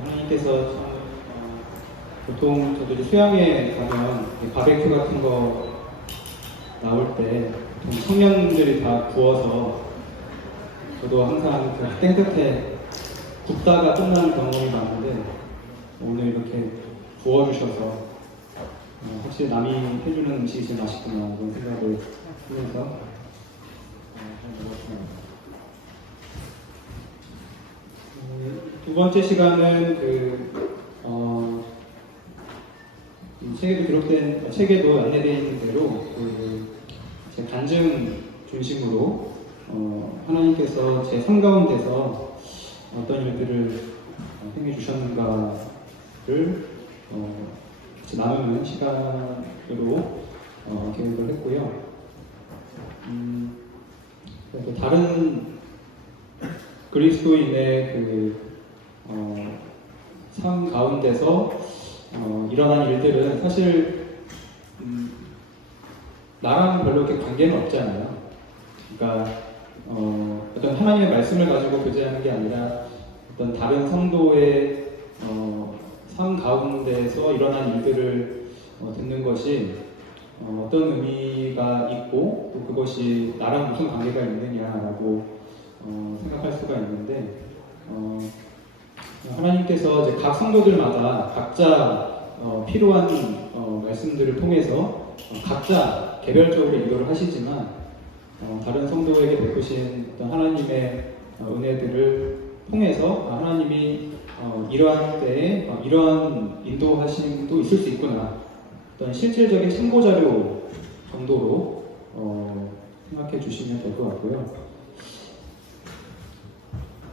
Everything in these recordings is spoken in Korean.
하나님께서 참, 보통 저도 이제 수양회 가면 바베큐 같은 거 나올 때 보통 청년들이 다 구워서 저도 항상 그 땡 끝에 굽다가 끝나는 경험이 많은데 오늘 이렇게 구워주셔서 확실히 남이 해주는 음식이 제일 맛있구나 그런 생각을 하면서 잘 먹었습니다. 두 번째 시간은 이 책에도 안내되어 있는 대로 제 간증 중심으로 하나님께서 제 삶 가운데서 어떤 일들을 행해 주셨는가를 같이 나누는 시간으로 계획을 했고요. 그래서 다른 그리스도인의 삶 가운데서 일어난 일들은 사실 나랑 별로 이렇게 관계는 없잖아요. 그러니까 어떤 하나님의 말씀을 가지고 교제하는 게 아니라 어떤 다른 성도의 삶 가운데서 일어난 일들을 듣는 것이 어떤 의미가 있고 또 그것이 나랑 무슨 관계가 있느냐라고 생각할 수가 있는데 하나님께서 이제 각 성도들마다 각자 필요한 말씀들을 통해서 각자 개별적으로 인도를 하시지만 다른 성도에게 베푸신 어떤 하나님의 은혜들을 통해서 하나님이 이러한 때에 이러한 인도하심도 있을 수 있구나 어떤 실질적인 참고자료 정도로 생각해 주시면 될 것 같고요.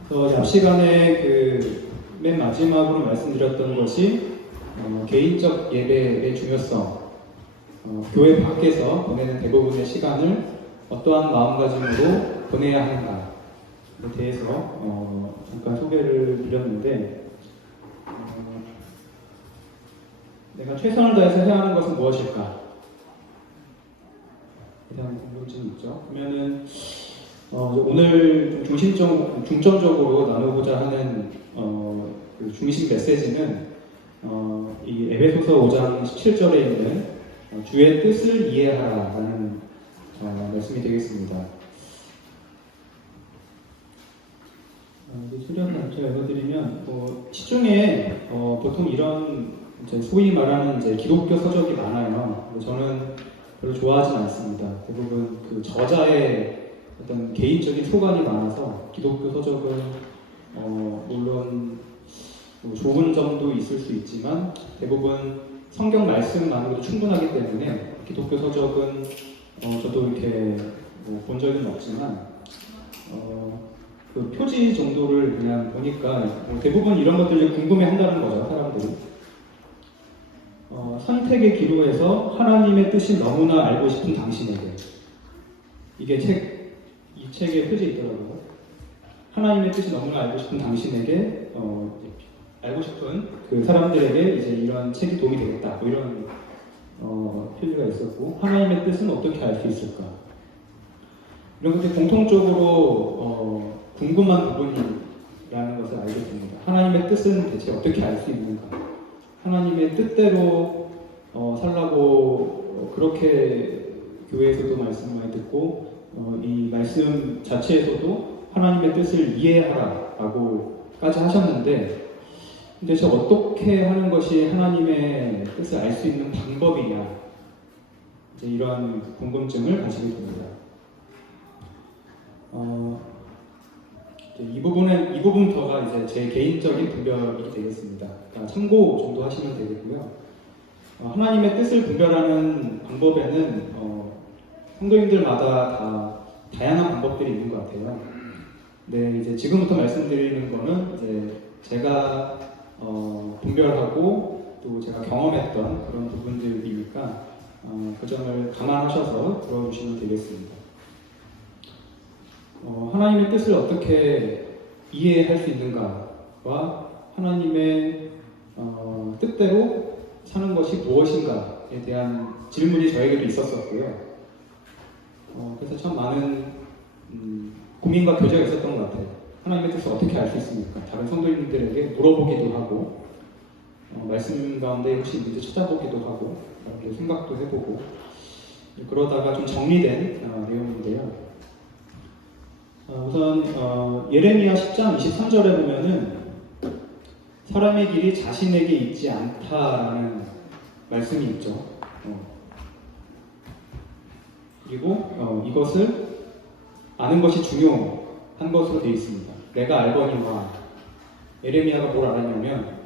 그래서 앞 시간에 맨 마지막으로 말씀드렸던 것이 개인적 예배의 중요성, 교회 밖에서 보내는 대부분의 시간을 어떠한 마음가짐으로 보내야 하는가에 대해서 잠깐 소개를 드렸는데 내가 최선을 다해서 해야 하는 것은 무엇일까? 에 대한 궁금증이 있죠. 그러면은 오늘 중점적으로 나누고자 하는 그 중심 메시지는 이 에베소서 5장 17절에 있는 주의 뜻을 이해하라라는 말씀이 되겠습니다. 수련 제가 읽어드리면 시중에 보통 이런 이제 소위 말하는 이제 기독교 서적이 많아요. 저는 별로 좋아하진 않습니다. 대부분 그 저자의 어떤 개인적인 소관이 많아서 기독교 서적은 물론 좋은 점도 있을 수 있지만 대부분 성경 말씀만으로도 충분하기 때문에 기독교 서적은 저도 이렇게 본 적은 없지만 그 표지 정도를 그냥 보니까 대부분 이런 것들을 궁금해한다는 거죠, 사람들이. 선택의 기로에서 하나님의 뜻이 너무나 알고 싶은 당신에게. 이게 이 책에 표지에 있더라고요. 하나님의 뜻이 너무나 알고 싶은 당신에게 알고 싶은 그 사람들에게 이제 이런 책이 도움이 되겠다. 뭐 이런 표지가 있었고 하나님의 뜻은 어떻게 알 수 있을까? 이런 것들이 공통적으로 궁금한 부분이라는 것을 알게 됩니다. 하나님의 뜻은 대체 어떻게 알 수 있는가? 하나님의 뜻대로 살라고 그렇게 교회에서도 말씀을 많이 듣고 이 말씀 자체에서도 하나님의 뜻을 이해하라라고까지 하셨는데 대체 어떻게 하는 것이 하나님의 뜻을 알 수 있는 방법이냐 이제 이런 궁금증을 가지게 됩니다. 이 부분부터가 이제 제 개인적인 분별이 되겠습니다. 그러니까 참고 정도 하시면 되겠고요. 하나님의 뜻을 분별하는 방법에는 성도님들마다 다 다양한 방법들이 있는 것 같아요. 네, 이제 지금부터 말씀드리는 거는 이제 제가 분별하고 또 제가 경험했던 그런 부분들이니까 그 점을 감안하셔서 들어주시면 되겠습니다. 하나님의 뜻을 어떻게 이해할 수 있는가와 하나님의 뜻대로 사는 것이 무엇인가에 대한 질문이 저에게도 있었었고요. 그래서 참 많은 고민과 교제가 있었던 것 같아요. 하나님의 뜻을 어떻게 알 수 있습니까? 다른 성도님들에게 물어보기도 하고 말씀 가운데 혹시 있는지 찾아보기도 하고 생각도 해보고 그러다가 좀 정리된 내용인데요. 우선 예레미야 10장 23절에 보면은 사람의 길이 자신에게 있지 않다라는 말씀이 있죠. 그리고 이것을 아는 것이 중요한 것으로 되어 있습니다. 내가 알거니와 예레미야가 뭘 알았냐면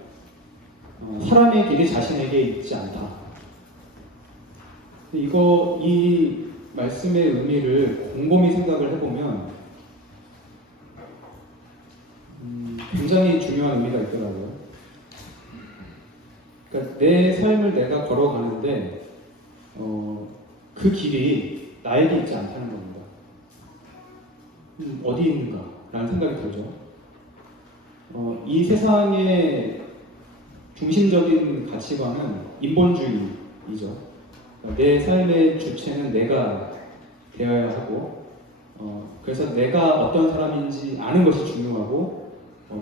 사람의 길이 자신에게 있지 않다. 이 말씀의 의미를 곰곰이 생각을 해보면 굉장히 중요한 의미가 있더라고요. 그러니까 내 삶을 내가 걸어가는데 그 길이 나에게 있지 않다는 겁니다. 어디 있는가? 라는 생각이 들죠. 이 세상의 중심적인 가치관은 인본주의이죠. 내 삶의 주체는 내가 되어야 하고, 그래서 내가 어떤 사람인지 아는 것이 중요하고,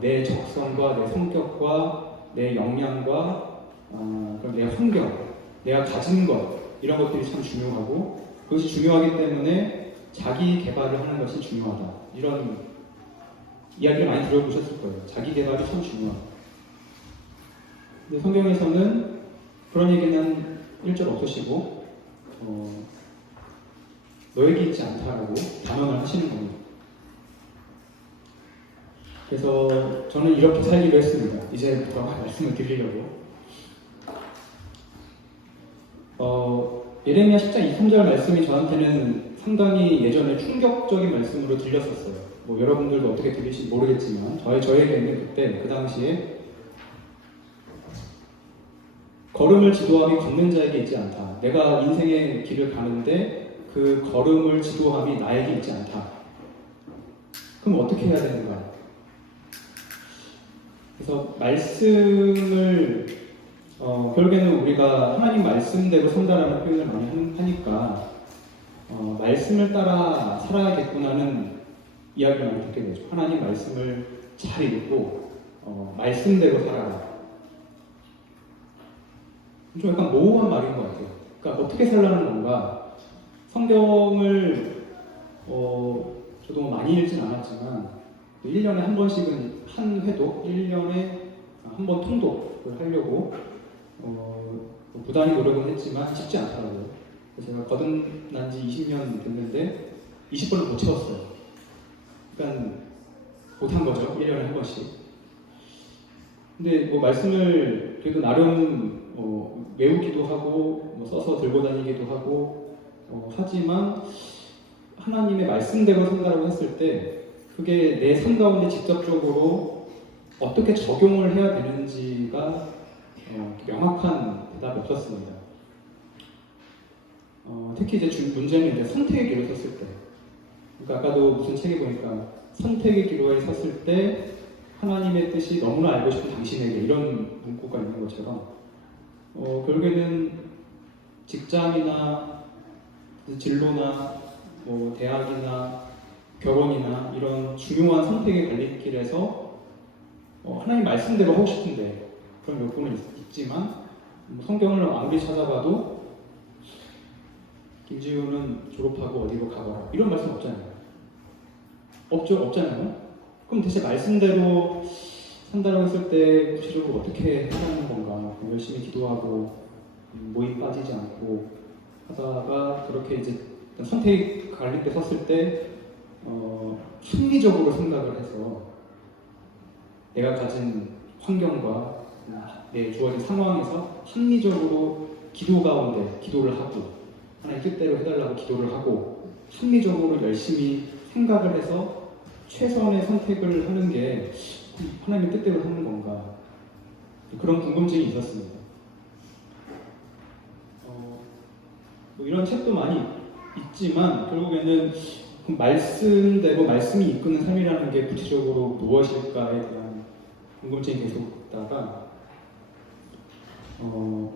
내 적성과 내 성격과 내 역량과 그럼 내 환경, 내가 가진 것 이런 것들이 참 중요하고 그것이 중요하기 때문에 자기 개발을 하는 것이 중요하다. 이런 이야기를 많이 들어보셨을 거예요. 자기 개발이 참 중요하다. 근데 성경에서는 그런 얘기는 1절 없으시고 너에게 있지 않다라고 단언을 하시는 겁니다. 그래서 저는 이렇게 살기로 했습니다. 이제부터 말씀을 드리려고. 예레미야 10장 23절 말씀이 저한테는 상당히 예전에 충격적인 말씀으로 들렸었어요. 뭐 여러분들도 어떻게 들리실지 모르겠지만 저에게는 그때 그 당시에 걸음을 지도함이 걷는 자에게 있지 않다. 내가 인생의 길을 가는데 그 걸음을 지도함이 나에게 있지 않다. 그럼 어떻게 해야 되는가? 그래서 말씀을 결국에는 우리가 하나님 말씀대로 산다라는 표현을 많이 하니까 말씀을 따라 살아야겠구나는 이야기를 많이 듣게 되죠. 하나님 말씀을 잘 읽고 말씀대로 살아라. 좀 약간 모호한 말인 것 같아요. 그러니까 어떻게 살라는 건가? 성경을 저도 많이 읽진 않았지만 1년에 한 번씩은 한 회독, 1년에 한 번 통독을 하려고 부단히 노력은 했지만 쉽지 않더라고요. 그래서 제가 거듭난 지 20년 됐는데 20번을 못 채웠어요. 그러니까 못한 거죠. 1년에 한 번씩. 근데 뭐 말씀을 그래도 나름 외우기도 하고 써서 들고 다니기도 하고 하지만 하나님의 말씀대로 산다고 했을 때 그게 내 삶 가운데 직접적으로 어떻게 적용을 해야 되는지가 명확한 대답이 없었습니다. 특히 이제 문제는 이제 선택의 기로에 섰을 때, 그러니까 아까도 무슨 책에 보니까 선택의 기로에 섰을 때 하나님의 뜻이 너무나 알고 싶은 당신에게 이런 문구가 있는 것처럼 결국에는 직장이나 진로나 뭐 대학이나 결혼이나 이런 중요한 선택의 갈림길에서 하나님 말씀대로 하고 싶은데 그런 욕구는 있지만 성경을 아무리 찾아봐도 김지우는 졸업하고 어디로 가봐라 이런 말씀 없잖아요. 없잖아요. 그럼 대체 말씀대로 산다고 했을 때 구체적으로 어떻게 하는 건가? 열심히 기도하고 모임 빠지지 않고 하다가 그렇게 이제 선택 갈림대 섰을 때 합리적으로 생각을 해서 내가 가진 환경과 내 주어진 상황에서 합리적으로 기도 가운데 기도를 하고 하나님 뜻대로 해달라고 기도를 하고 합리적으로 열심히 생각을 해서 최선의 선택을 하는 게 하나님의 뜻대로 하는 건가 그런 궁금증이 있었습니다. 뭐 이런 책도 많이 있지만 결국에는 말씀대로 말씀이 이끄는 삶이라는 게 구체적으로 무엇일까에 대한 궁금증이 계속 있다가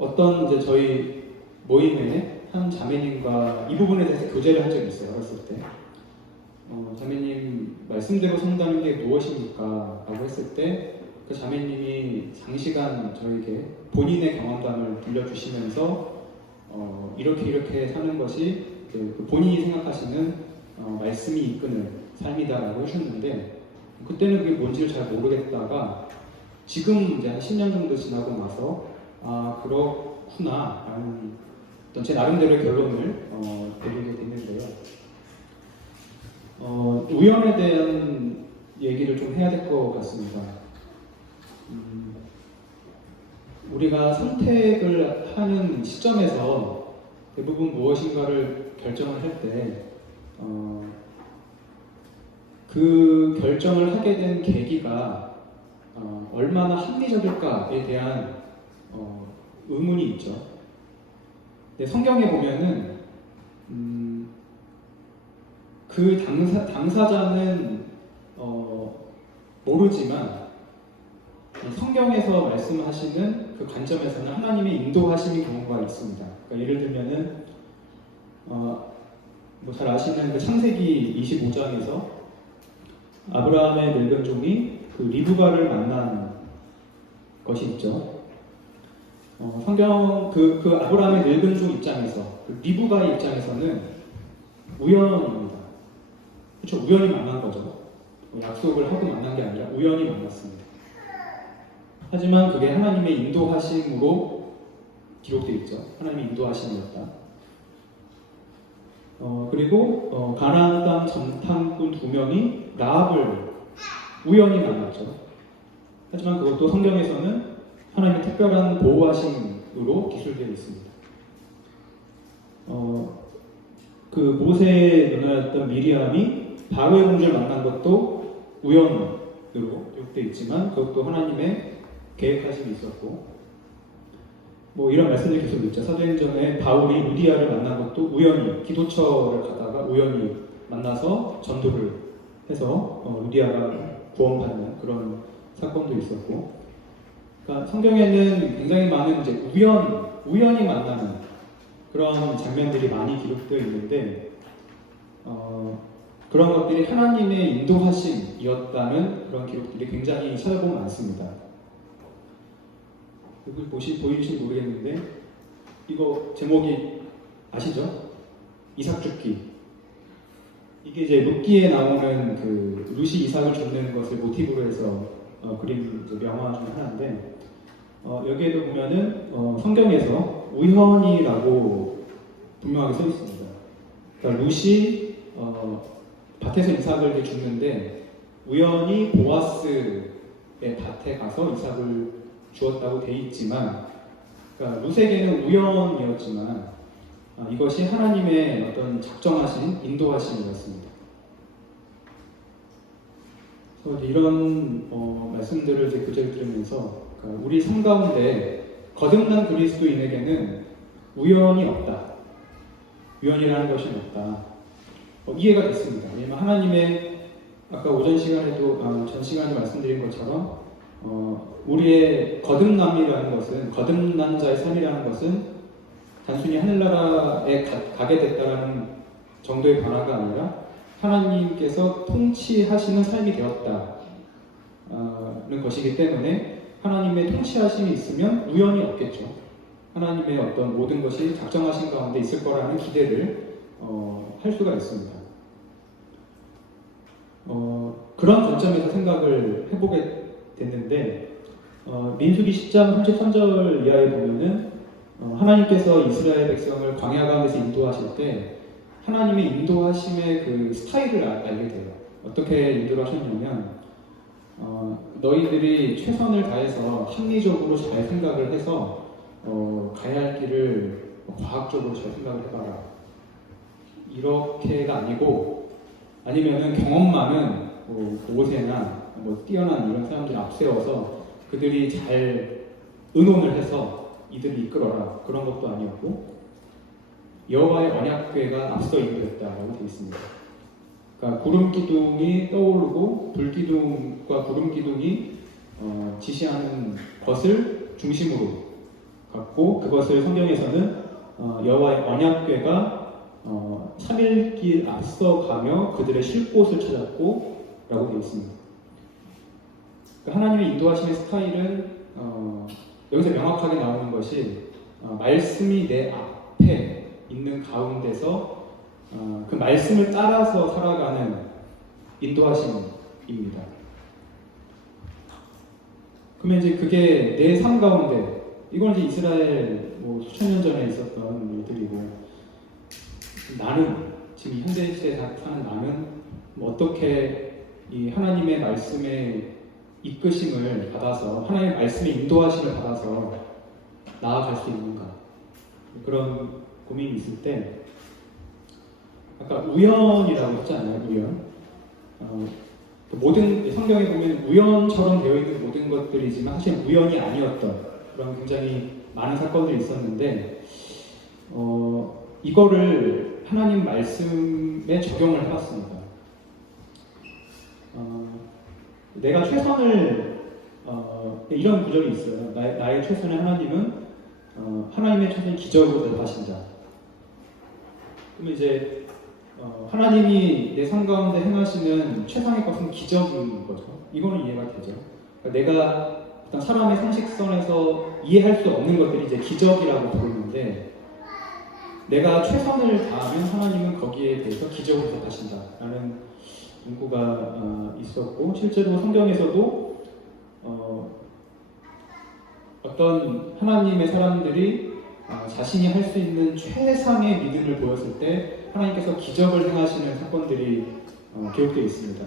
어떤 이제 저희 모임에 한 자매님과 이 부분에 대해서 교제를 한 적이 있어요. 어렸을 때. 자매님 말씀대로 산다는 게 무엇입니까? 라고 했을 때 그 자매님이 장시간 저에게 본인의 경험담을 들려주시면서 이렇게 사는 것이 그 본인이 생각하시는 말씀이 이끄는 삶이다라고 하셨는데 그때는 그게 뭔지를 잘 모르겠다가 지금 이제 한 10년 정도 지나고 나서 아 그렇구나 라는 어떤 제 나름대로의 결론을 내리게 됐는데요. 우연에 대한 얘기를 좀 해야 될 것 같습니다. 우리가 선택을 하는 시점에서 대부분 무엇인가를 결정을 할 때 그 결정을 하게 된 계기가 얼마나 합리적일까에 대한 의문이 있죠. 근데 성경에 보면은 그 당사자는 모르지만 성경에서 말씀하시는 그 관점에서는 하나님의 인도하심의 경우가 있습니다. 그러니까 예를 들면은 뭐 잘 아시는 그 창세기 25장에서 아브라함의 늙은 종이 그 리브가를 만난 것이 있죠. 성경 그 아브라함의 늙은 종 입장에서 그 리브가의 입장에서는 우연입니다. 그렇죠? 우연히 만난 거죠. 약속을 하고 만난 게 아니라 우연히 만났습니다. 하지만 그게 하나님의 인도하심으로 기록되어 있죠. 하나님의 인도하심이었다. 그리고 가나안 땅 정탐꾼 2명이 라합을 우연히 만났죠. 하지만 그것도 성경에서는 하나님의 특별한 보호하심으로 기술되어 있습니다. 그 모세의 누나였던 미리암이 바로의 공주를 만난 것도 우연으로 기록되어 있지만 그것도 하나님의 계획하심이 있었고 뭐 이런 말씀들이 계속 있죠. 사도행전에 바울이 루디아를 만난 것도 우연히 기도처를 가다가 우연히 만나서 전도를 해서 루디아가 구원받는 그런 사건도 있었고 그러니까 성경에는 굉장히 많은 이제 우연히 만나는 그런 장면들이 많이 기록되어 있는데 그런 것들이 하나님의 인도하심이었다는 그런 기록들이 굉장히 찾아보면 많습니다. 여기 보이실지 모르겠는데 이거 제목이 아시죠? 이삭 죽기. 이게 이제 룻기에 나오는 그 룻이 이삭을 죽는 것을 모티브로 해서 그린 명화 중에 하나인데 여기에도 보면은 성경에서 우연이라고 분명하게 써 있습니다. 그러니까 룻이 밭에서 이삭을 죽는데 우연히 보아스의 밭에 가서 이삭을 주었다고 돼 있지만, 그러니까 룻에게는 우연이었지만 이것이 하나님의 어떤 작정하신 인도하심이었습니다. 그래서 이런 말씀들을 이제 구절 들으면서 그러니까 우리 삶 가운데 거듭난 그리스도인에게는 우연이 없다. 우연이라는 것이 없다. 이해가 됐습니다. 왜냐하면 하나님의 아까 오전 시간에도 전 시간에 말씀드린 것처럼 우리의 거듭남이라는 것은 거듭난 자의 삶이라는 것은 단순히 하늘나라에 가게 됐다는 정도의 변화가 아니라 하나님께서 통치하시는 삶이 되었다는 것이기 때문에 하나님의 통치하심이 있으면 우연이 없겠죠. 하나님의 어떤 모든 것이 작정하신 가운데 있을 거라는 기대를 할 수가 있습니다. 그런 관점에서 생각을 해보게 됐는데 민수기 10장 33절 이하에 보면은 하나님께서 이스라엘 백성을 광야 가운데서 인도하실 때 하나님의 인도하심의 그 스타일을 알게 돼요. 어떻게 인도를 하셨냐면 너희들이 최선을 다해서 합리적으로 잘 생각을 해서 가야 할 길을 과학적으로 잘 생각을 해봐라. 이렇게가 아니고 아니면은 경험 많은 모세나 뛰어난 이런 사람들 앞세워서 그들이 잘 의논을 해서 이들을 이끌어라. 그런 것도 아니었고 여호와의 언약궤가 앞서 인도했다라고 되어 있습니다. 그러니까 구름 기둥이 떠오르고 불 기둥과 구름 기둥이 지시하는 것을 중심으로 갖고 그것을 성경에서는 여호와의 언약궤가 삼일길 앞서가며 그들의 쉴 곳을 찾았고 라고 되어 있습니다. 그러니까 하나님의 인도하심의 스타일은 여기서 명확하게 나오는 것이 말씀이 내 앞에 있는 가운데서 그 말씀을 따라서 살아가는 인도하심입니다. 그러면 이제 그게 내 삶 가운데, 이건 이제 이스라엘 뭐 수천 년 전에 있었던 일들이고, 나는 지금 현대 시대에 사는 나는 뭐 어떻게 이 하나님의 말씀의 이끄심을 받아서, 하나님의 말씀의 인도하심을 받아서 나아갈 수 있는가, 그런 고민이 있을 때, 아까 우연이라고 했잖아요. 우연. 모든 성경에 보면 우연처럼 되어 있는 모든 것들이지만 사실 우연이 아니었던 그런 굉장히 많은 사건들이 있었는데, 이거를 하나님 말씀에 적용을 해봤습니다. 내가 최선을 이런 구절이 있어요. 나의 최선을 하나님은 하나님의 최선을 기적으로 대하신 자. 그러면 이제 하나님이 내 삶 가운데 행하시는 최상의 것은 기적인 거죠. 이거는 이해가 되죠. 그러니까 내가 어떤 사람의 상식선에서 이해할 수 없는 것들이 이제 기적이라고 부르는데, 내가 최선을 다하면 하나님은 거기에 대해서 기적을 대하신다라는 문구가 있었고, 실제로 성경에서도 어떤 하나님의 사람들이 자신이 할 수 있는 최상의 믿음을 보였을 때 하나님께서 기적을 행하시는 사건들이 기록되어 있습니다.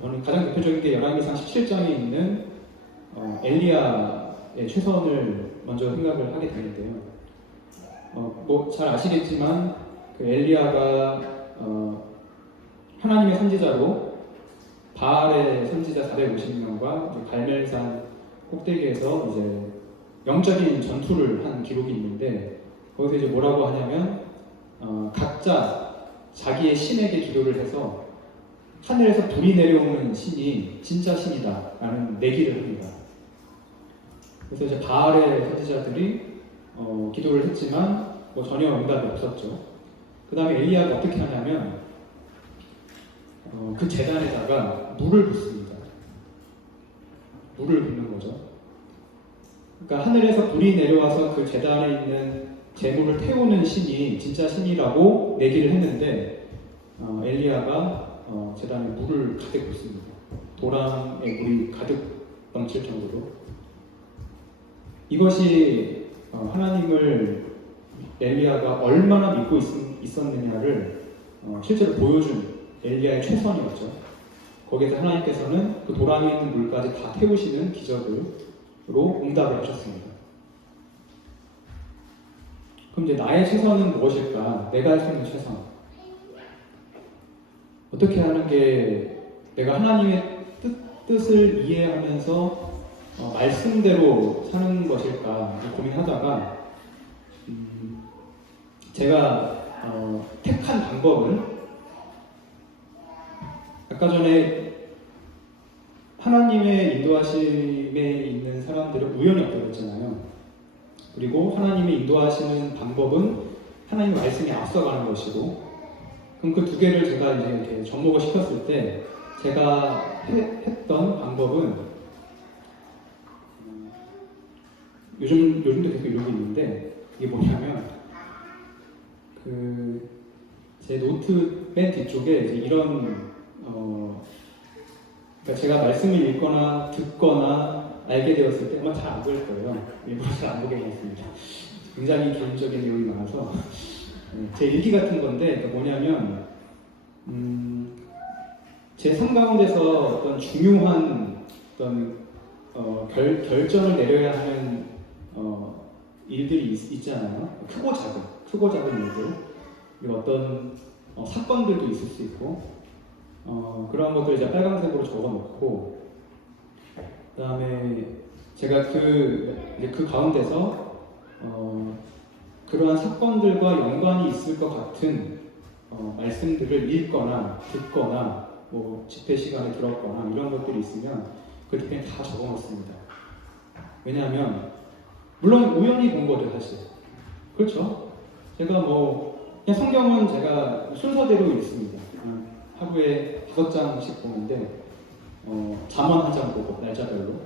저는 가장 대표적인 게 열왕기상 17장에 있는 엘리야의 최선을 먼저 생각을 하게 되는데요. 뭐 잘 아시겠지만 그 엘리야가 하나님의 선지자로 바알의 선지자 450명과 갈멜산 꼭대기에서 이제 영적인 전투를 한 기록이 있는데, 거기서 이제 뭐라고 하냐면 각자 자기의 신에게 기도를 해서 하늘에서 불이 내려오는 신이 진짜 신이다 라는 내기를 합니다. 그래서 이제 바알의 선지자들이 기도를 했지만 뭐 전혀 응답이 없었죠. 그 다음에 엘리야가 어떻게 하냐면 그 제단에다가 물을 붓습니다. 물을 붓는 거죠. 그러니까 하늘에서 불이 내려와서 그 제단에 있는 재물을 태우는 신이 진짜 신이라고 내기를 했는데, 엘리야가 제단에 물을 가득 붓습니다. 도랑에 물이 가득 넘칠 정도로. 이것이 하나님을 엘리야가 얼마나 믿고 있었느냐를 실제로 보여준 엘리야의 최선이었죠. 거기에서 하나님께서는 그 도랑에 있는 물까지 다 태우시는 기적으로 응답을 하셨습니다. 그럼 이제 나의 최선은 무엇일까? 내가 할 수 있는 최선. 어떻게 하는 게 내가 하나님의 뜻을 이해하면서 말씀대로 사는 것일까 고민하다가 제가 택한 방법은, 아까 전에 하나님의 인도하심에 있는 사람들은 우연이 없다고 했잖아요. 그리고 하나님의 인도하시는 방법은 하나님의 말씀이 앞서가는 것이고, 그럼 그 두 개를 제가 이제 이렇게 접목을 시켰을 때 제가 했던 방법은 요즘도 계속 이러고 있는데, 이게 뭐냐면 제 노트 맨 뒤쪽에 이제 이런 그러니까 제가 말씀을 읽거나 듣거나 알게 되었을 때 아마 잘 안 보일 거예요. 일부러 잘 안 보게 했습니다. 굉장히 개인적인 내용이 많아서 제 일기 같은 건데, 그러니까 뭐냐면 제 삶 가운데서 어떤 중요한 어떤 결정을 내려야 하는 일들이 있잖아요. 크고 작은 일들, 그리고 어떤 사건들도 있을 수 있고, 그런 것들을 이제 빨간색으로 적어놓고, 그 다음에 제가 그 가운데서 그러한 사건들과 연관이 있을 것 같은 말씀들을 읽거나 듣거나 뭐 집회 시간에 들었거나 이런 것들이 있으면 그때 그냥 다 적어놓습니다. 왜냐하면 물론 우연히 본 거죠, 사실. 그렇죠? 제가 뭐 그냥 성경은 제가 순서대로 읽습니다. 하루에 5장씩 보는데 잠언 한 장 보고 날짜별로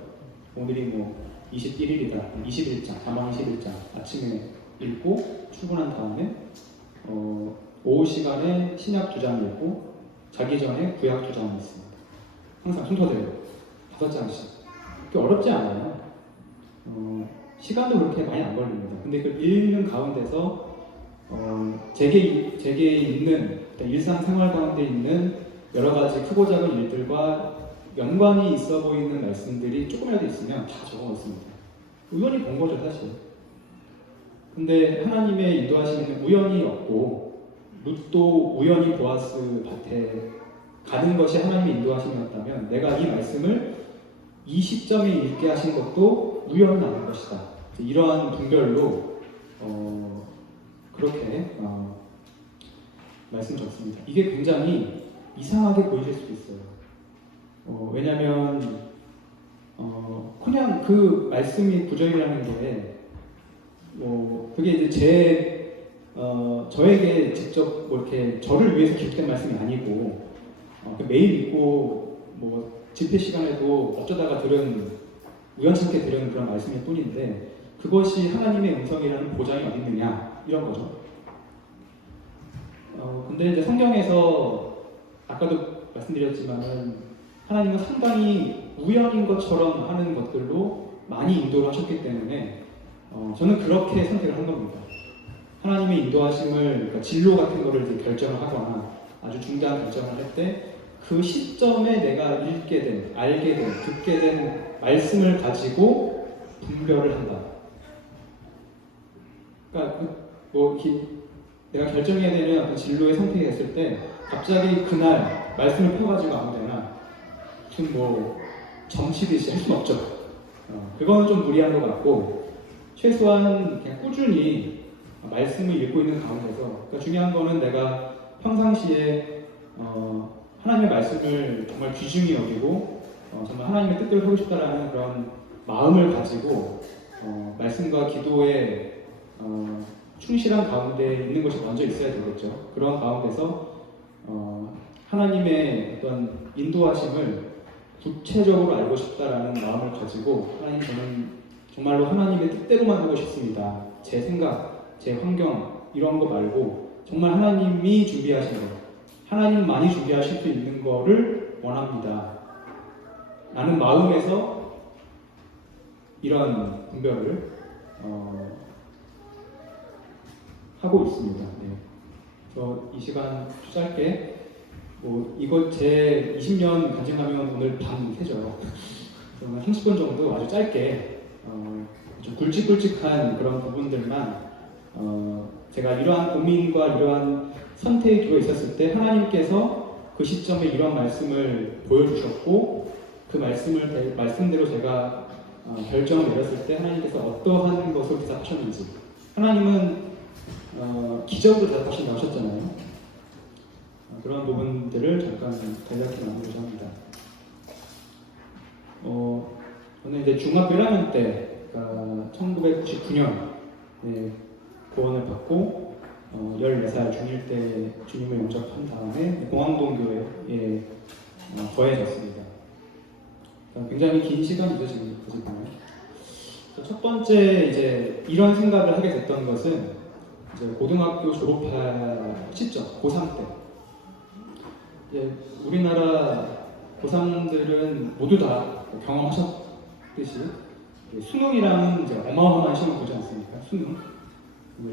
오늘이 뭐 21일이다 21장 잠언 21장 아침에 읽고 출근한 다음에 오후 시간에 신약 2장 읽고 자기 전에 구약 2장 읽습니다. 항상 순서대로 5장씩. 그렇게 어렵지 않아요. 시간도 그렇게 많이 안 걸립니다. 근데 그 읽는 가운데서 제게 있는 일상생활 가운데 있는 여러 가지 크고 작은 일들과 연관이 있어 보이는 말씀들이 조금이라도 있으면 다 적어놓습니다. 우연히 본 거죠, 사실. 근데 하나님의 인도하심에는 우연이 없고 룻도 우연히 보아스 밭에 가는 것이 하나님의 인도하심이었다면 내가 이 말씀을 이 시점에 읽게 하신 것도 우연은 아닌 것이다. 이러한 분별로 그렇게 말씀드렸습니다. 이게 굉장히 이상하게 보이실 수도 있어요. 왜냐하면 그냥 그 말씀이 구절이라는 게 그게 이제 저에게 직접 뭐 이렇게 저를 위해서 기록된 말씀이 아니고 매일 읽고 뭐 집회 시간에도 어쩌다가 우연찮게 들은 그런 말씀일 뿐인데 그것이 하나님의 음성이라는 보장이 어디 있느냐 이런 거죠. 근데 이제 성경에서 아까도 말씀드렸지만은 하나님은 상당히 우연인 것처럼 하는 것들로 많이 인도를 하셨기 때문에 저는 그렇게 선택을 한 겁니다. 하나님의 인도하심을 그러니까 진로 같은 거를 이제 결정을 하거나 아주 중대한 결정을 할 때 그 시점에 내가 읽게 된, 알게 된, 듣게 된 말씀을 가지고 분별을 한다. 그러니까 내가 결정해야 되는 어떤 진로의 선택이 됐을 때 갑자기 그날 말씀을 펴가지고 아무데나 무슨 점치듯이 할 수는 없죠. 그거는 좀 무리한 것 같고 최소한 그냥 꾸준히 말씀을 읽고 있는 가운데서 그러니까 중요한 거는 내가 평상시에 하나님의 말씀을 정말 귀중히 여기고 정말 하나님의 뜻대로 하고 싶다라는 그런 마음을 가지고 말씀과 기도에 충실한 가운데 있는 것이 먼저 있어야 되겠죠. 그런 가운데서 하나님의 어떤 인도하심을 구체적으로 알고 싶다라는 마음을 가지고 하나님 저는 정말로 하나님의 뜻대로만 하고 싶습니다. 제 생각, 제 환경 이런 거 말고 정말 하나님이 준비하신 것, 하나님만이 준비하실 수 있는 거를 원합니다. 라는 마음에서 이런 분별을 하고 있습니다. 네. 그래서 이 시간 짧게 이거 제 20년 간증하면 오늘 밤 새죠. 그러면 30분 정도 아주 짧게 좀 굵직굵직한 그런 부분들만 제가 이러한 고민과 이러한 선택이 들어 있었을 때 하나님께서 그 시점에 이러한 말씀을 보여주셨고 그 말씀대로 제가 결정을 내렸을 때 하나님께서 어떠한 것을 대답하셨는지 하나님은 기적으로 대답하신다고 하셨잖아요. 그런 부분들을 잠깐 간략히 나누고자 합니다. 저는 이제 중학교 1학년 때 1999년에 구원을 받고 14살 중1 때 주님을 영접한 다음에 공항동 교회에 거해졌습니다. 굉장히 긴 시간이죠, 지금 보시면. 첫 번째 이제 이런 생각을 하게 됐던 것은 이제 고등학교 졸업할 시점, 고3 때. 이제 우리나라 고3들은 모두 다 경험하셨듯이 수능이라는 이제 어마어마한 시험을 보지 않습니까? 수능.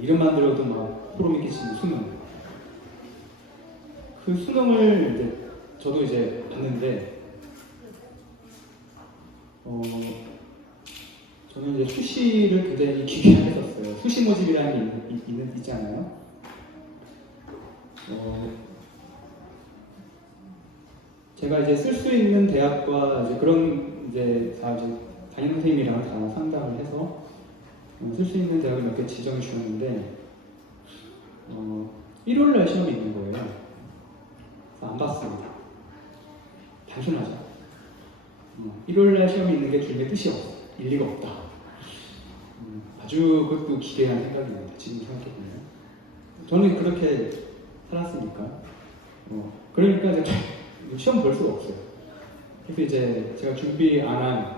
이름만 들어도 막 소름이 끼치는 수능. 그 수능을 이제 저도 이제 봤는데, 저는 이제 수시를 굉장히 기대했었어요. 수시 모집이라는 게 있지 않아요? 제가 이제 쓸 수 있는 대학과 이제 그런 이제 담임 선생님이랑 다 상담을 해서 쓸 수 있는 대학을 몇 개 지정해 주셨는데 1월날 시험이 있는 거예요. 안 봤습니다. 단순하죠. 1월날 시험이 있는 게 주님의 뜻이 없어. 일리가 없다. 아주 그것도 기괴한 생각입니다. 지금 생각해보면. 저는 그렇게 살았으니까. 그러니까 이제 시험 볼 수가 없어요. 그래서 이제 제가 준비 안 한,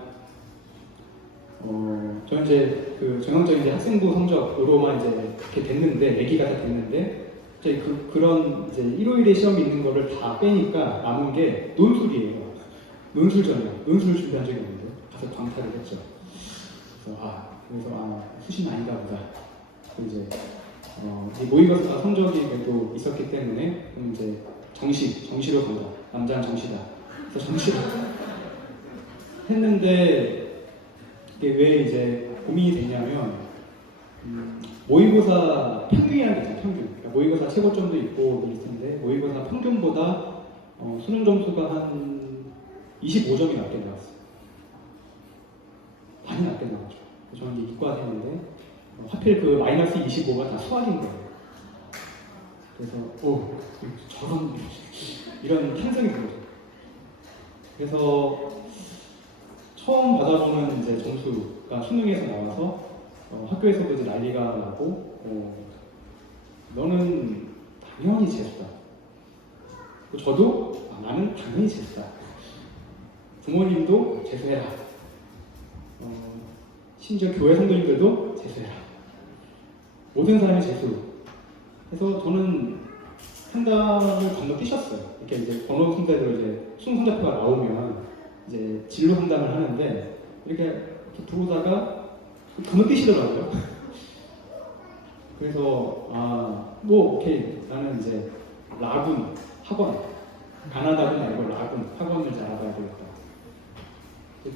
저는 이제 그 전형적인 이제 학생부 성적으로만 이제 그렇게 됐는데, 내기가 다 됐는데, 이제 그런 이제 일요일에 시험이 있는 거를 다 빼니까 남은 게 논술이에요. 논술전이요. 논술 준비한 적이 없는데, 가서 광탈을 했죠. 그래서 수시는 아닌가 보다. 이제 이 모의고사 성적이 그래도 있었기 때문에 그럼 이제 정시로 간다. 남자는 정시다. 그래서 정시로 했는데 이게 왜 이제 고민이 되냐면 모의고사 평균이라는 게 있어요. 평균. 그러니까 모의고사 최고점도 있고 있는데 모의고사 평균보다 수능 점수가 한 25점이 낮게 나왔어요. 많이 낮게 나왔죠. 저는 이과생인데 하필 그 마이너스 25가 다 수학인 거예요. 그래서 저런 이런 탄성이 들어요. 그래서 처음 받아보는 이제 점수가 수능에서 나와서 학교에서도 이제 난리가 나고 너는 당연히 재수다. 저도 나는 당연히 재수다. 부모님도 재수해라. 심지어 교회 성도님들도 재수해라. 모든 사람이 재수. 그래서 저는 상담을 건너뛰셨어요. 이렇게 이제 번호 순서대로 이제 수능 성적표가 나오면 이제 진로 상담을 하는데 이렇게 들어오다가 건너뛰시더라고요. 그래서 오케이 나는 이제 라군 학원 가나다군 말고 라군 학원을 이제 알아봐야 되겠다.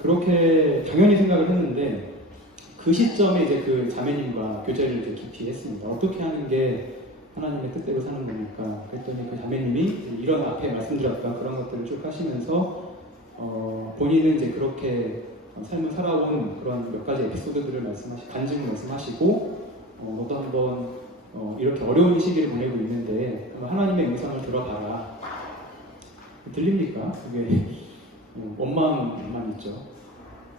그렇게 당연히 생각을 했는데 그 시점에 이제 그 자매님과 교제를 이제 깊이 했습니다. 어떻게 하는 게 하나님의 뜻대로 사는 거니까. 그랬더니 그 자매님이 이런 앞에 말씀드렸던 그런 것들을 쭉 하시면서 본인은 이제 그렇게 삶을 살아온 그런 몇 가지 에피소드들을 간증을 말씀하시고 너도 한번 이렇게 어려운 시기를 보내고 있는데 하나님의 음성을 들어봐라. 들립니까? 그게 원망만 있죠.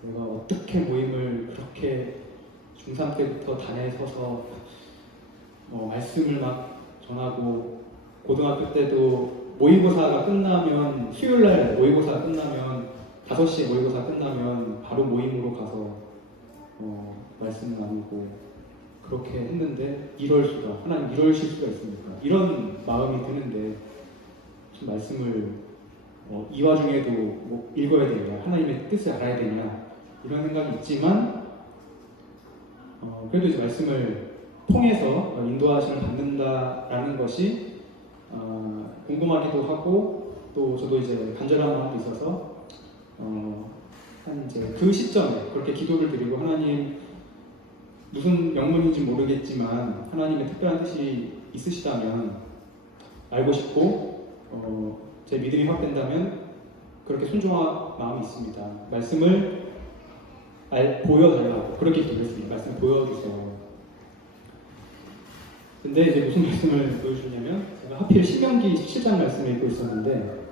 내가 어떻게 모임을 그렇게 중3 때부터 단에 서서 말씀을 막 전하고 고등학교 때도 모의고사가 끝나면 수요일날 모의고사 끝나면 5시에 모의고사 끝나면 바로 모임으로 가서 말씀을 나누고 그렇게 했는데 하나님 이러실 수가 있습니까? 이런 마음이 드는데 좀 말씀을 이 와중에도 뭐 읽어야 되냐, 하나님의 뜻을 알아야 되냐 이런 생각이 있지만 그래도 이제 말씀을 통해서 인도하심을 받는다라는 것이 궁금하기도 하고 또 저도 이제 간절한 마음도 있어서 한 이제 그 시점에 그렇게 기도를 드리고 하나님 무슨 영문인지 모르겠지만 하나님의 특별한 뜻이 있으시다면 알고 싶고 제 믿음이 확된다면 그렇게 순종할 마음이 있습니다. 말씀을 보여달라고 그렇게 기도했습니다. 말씀을 보여주세요. 근데 이제 무슨 말씀을 보여주냐면 제가 하필 신명기 17장 말씀을 읽고 있었는데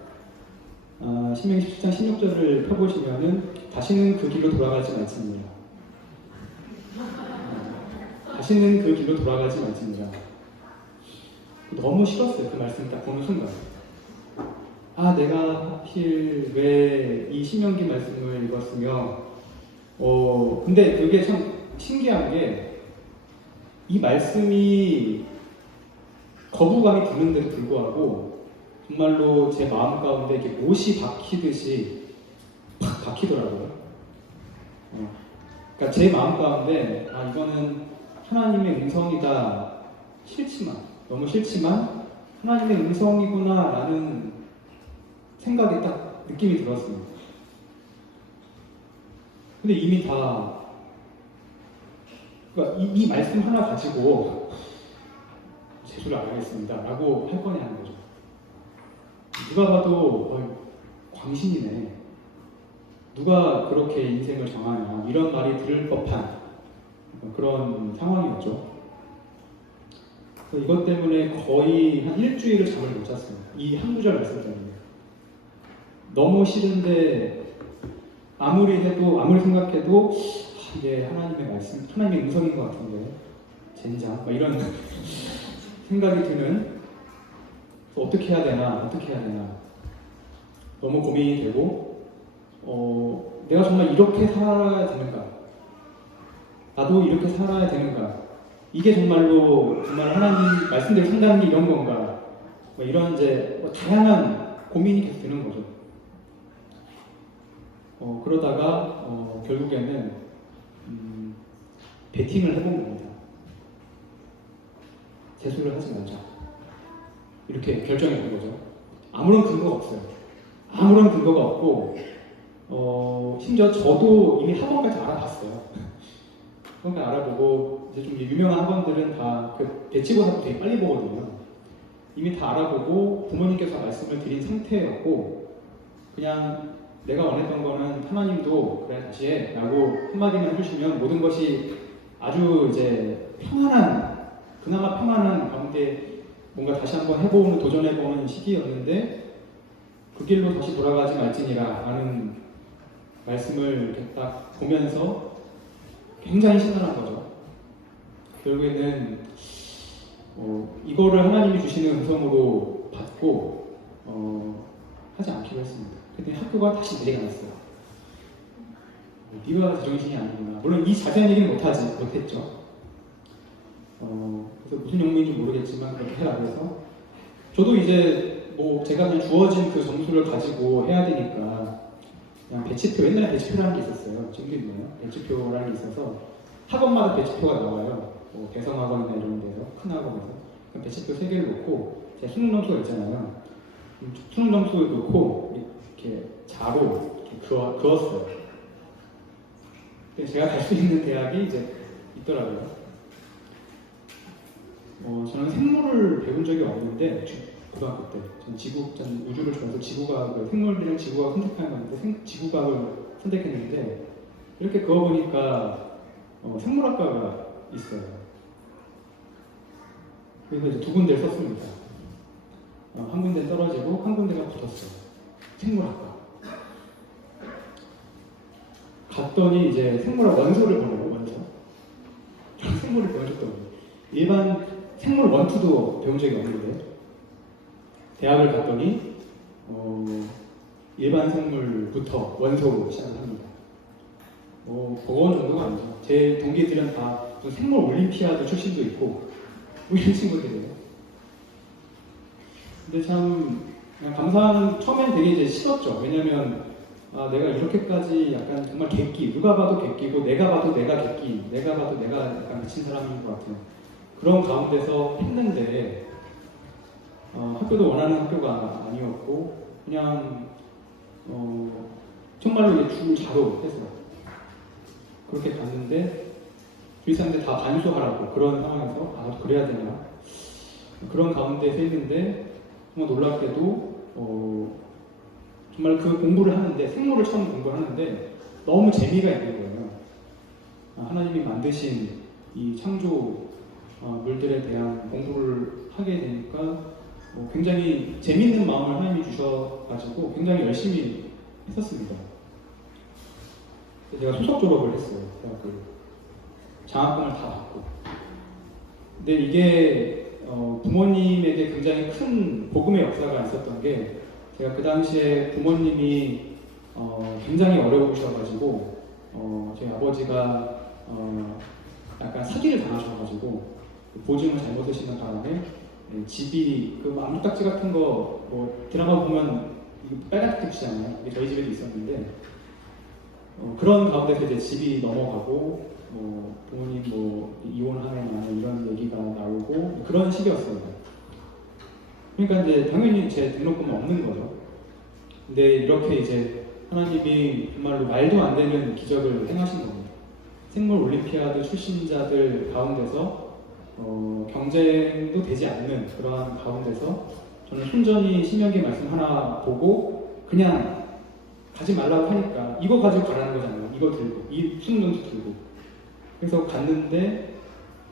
신명기 17장 16절을 펴보시면은 다시는 그 길로 돌아가지 말지니라. 다시는 그 길로 돌아가지 말지니라. 너무 싫었어요. 그 말씀 딱 보는 순간. 내가 하필 왜 이 신명기 말씀을 읽었으며 근데 그게 참 신기한 게 이 말씀이 거부감이 드는데도 불구하고 정말로 제 마음 가운데 이렇게 못이 박히듯이 팍 박히더라고요. 그러니까 제 마음 가운데 이거는 하나님의 음성이다 너무 싫지만 하나님의 음성이구나 라는 생각이 딱 느낌이 들었습니다. 근데 이미 그러니까 이 말씀 하나 가지고 재수를 안 하겠습니다 라고 할 거냐 하는 거죠. 누가 봐도 광신이네. 누가 그렇게 인생을 정하냐 이런 말이 들을 법한 그런 상황이었죠. 그래서 이것 때문에 거의 한 일주일을 잠을 못 잤어요. 이 한 구절 말씀 때문에. 너무 싫은데 아무리 생각해도 이게 하나님의 말씀, 하나님의 음성인 것 같은데 젠장 이런 생각이 드는 어떻게 해야 되나 너무 고민이 되고 내가 정말 이렇게 살아야 되는가? 나도 이렇게 살아야 되는가? 이게 정말 하나님 말씀대로 산다는 게 이런 건가? 뭐 이런 이제 다양한 고민이 계속 드는 거죠. 그러다가 결국에는 베팅을 해본 겁니다. 재수를 하지 말자. 이렇게 결정했던 거죠. 아무런 근거가 없어요. 아무런 근거가 없고 심지어 저도 이미 학원까지 알아봤어요. 학원까지 알아보고 이제 좀 유명한 학원들은 다 그 배치고사도 되게 빨리 보거든요. 이미 다 알아보고 부모님께서 말씀을 드린 상태였고 그냥 내가 원했던 거는 하나님도 그래 다시 해 라고 한마디만 해주시면 모든 것이 아주 이제 그나마 평안한 가운데 뭔가 다시 한번 해보는 도전해보는 시기였는데 그 길로 다시 돌아가지 말지니라 라는 말씀을 이렇게 딱 보면서 굉장히 심란한 거죠. 결국에는 이거를 하나님이 주시는 음성으로 받고 하지 않기로 했습니다. 그때 학교가 다시 내리가 났어요. 네가 제정신이 아니구나. 물론 이 자세한 얘기는 못했죠. 그래서 무슨 용문인지 모르겠지만 그렇게 해라 그래서 저도 이제 제가 그냥 주어진 그 점수를 가지고 해야 되니까 그냥 배치표, 옛날에 배치표라는 게 있었어요. 지금도 있나요? 배치표라는 게 있어서 학원마다 배치표가 나와요. 개성학원이나 이런 데서 큰 학원에서 배치표 3개를 놓고 제 수능 점수가 있잖아요. 수능 점수 놓고 이렇게 자로 이렇게 그었어요. 제가 갈 수 있는 대학이 이제 있더라고요. 저는 생물을 배운 적이 없는데 고등학교 때 저는 우주를 좋아해서 지구과학을 생물이랑 지구과학 선택하는 건데 지구과학을 선택했는데 이렇게 그어보니까 생물학과가 있어요. 그래서 이제 2군데를 썼습니다. 한 군데 떨어지고 한 군데가 붙었어요. 생물학과. 갔더니 이제 생물학 원서를 보내요. 원서. 생물을 배워줬더니 일반 생물 1, 2도 배운 적이 없는데 대학을 갔더니 일반 생물부터 원서로 시작을 합니다. 버거운 정도가 아니죠. 제 동기들은 다 생물 올림피아드 출신도 있고 이런 친구들이에요. 근데 참 감사한 처음엔 되게 이제 싫었죠. 왜냐면 내가 이렇게까지 약간 정말 객기, 누가 봐도 객기고 내가 봐도 내가 객기, 내가 봐도 내가 약간 미친 사람인 것 같은 그런 가운데서 했는데 학교도 원하는 학교가 아니었고 그냥 정말로 이제 자로 해서 그렇게 갔는데 주위 사람들 다 반수하라고 그런 상황에서 그래야 되나 그런 가운데서 했는데 정말 놀랍게도 정말 그 공부를 하는데 생물을 처음 공부를 하는데 너무 재미가 있는 거예요. 하나님이 만드신 이 창조 물들에 대한 공부를 하게 되니까 굉장히 재미있는 마음을 하나님이 주셔가지고 굉장히 열심히 했었습니다. 제가 수석 졸업을 했어요. 대학교 장학금을 다 받고. 근데 이게 부모님에게 굉장히 큰 복음의 역사가 있었던 게 제가 그 당시에 부모님이 굉장히 어려우셔가지고 저희 아버지가 약간 사기를 당하셔가지고 보증을 잘못 쓰시는 바람에 집이 그 암루딱지 같은 거 드라마 보면 빨갛게 붙이잖아요. 이게 저희 집에도 있었는데 그런 가운데서 이제 집이 넘어가고 부모님 이혼하는 이런 얘기가 나오고 그런 시기였어요. 그러니까 이제 당연히 제 등록금은 없는 거죠. 근데 이렇게 이제 하나님이 정말로 말도 안 되는 기적을 행하신 겁니다. 생물 올림피아드 출신자들 가운데서 경쟁도 되지 않는 그러한 가운데서 저는 순전히 신명기 말씀 하나 보고 그냥 가지 말라고 하니까 이거 가지고 가라는 거잖아요. 이거 들고 이 수능 점수 들고 그래서 갔는데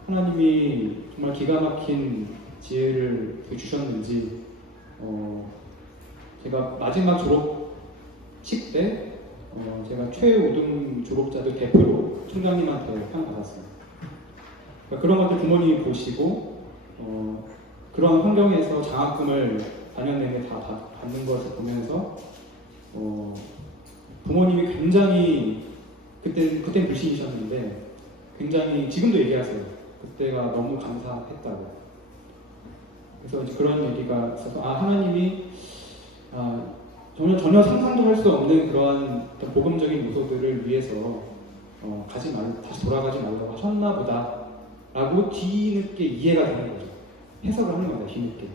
하나님이 정말 기가 막힌 지혜를 주셨는지 제가 마지막 졸업식 때 제가 최우등 졸업자들 대표로 총장님한테 상 받았어요. 그러니까 그런 것들 부모님이 보시고 그런 환경에서 장학금을 4년 내내 다 받는 것을 보면서 부모님이 굉장히 그때 불신이셨는데 굉장히 지금도 얘기하세요. 그때가 너무 감사했다고. 그래서 이제 그런 얘기가 있어서 하나님이 전혀 상상도 할 수 없는 그러한 복음적인 요소들을 위해서 다시 돌아가지 말라고 하셨나 보다라고 뒤늦게 이해가 되는 거죠. 해석을 하는 겁니다. 뒤늦게.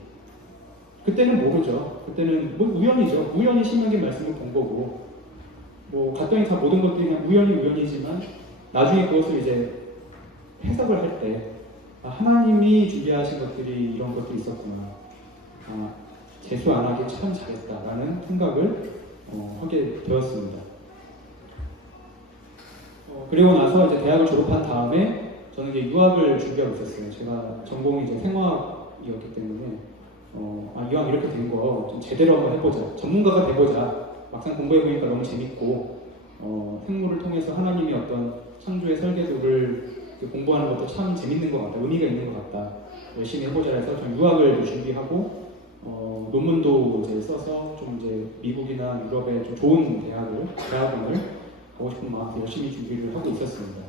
그때는 모르죠. 그때는 뭐 우연이죠. 우연히 신명기 말씀을 본 거고 갔더니 다 모든 것들이 그냥 우연이지만 나중에 그것을 이제 해석을 할 때 하나님이 준비하신 것들이 이런 것들이 있었구나. 재수 안 하기 참 잘했다라는 생각을 하게 되었습니다. 그리고 나서 이제 대학을 졸업한 다음에 저는 이제 유학을 준비하고 있었어요. 제가 전공이 이제 생화학이었기 때문에 이왕 이렇게 된 거 좀 제대로 한번 해보자. 전문가가 돼보자. 막상 공부해보니까 너무 재밌고 생물을 통해서 하나님이 어떤 창조의 설계도를 공부하는 것도 참 재밌는 것 같다. 의미가 있는 것 같다. 열심히 해보자 해서 전 유학을 준비하고 논문도 이제 써서 좀 이제 미국이나 유럽의 좀 좋은 대학원을 가고 싶은 마음으로 열심히 준비를 하고 있었습니다.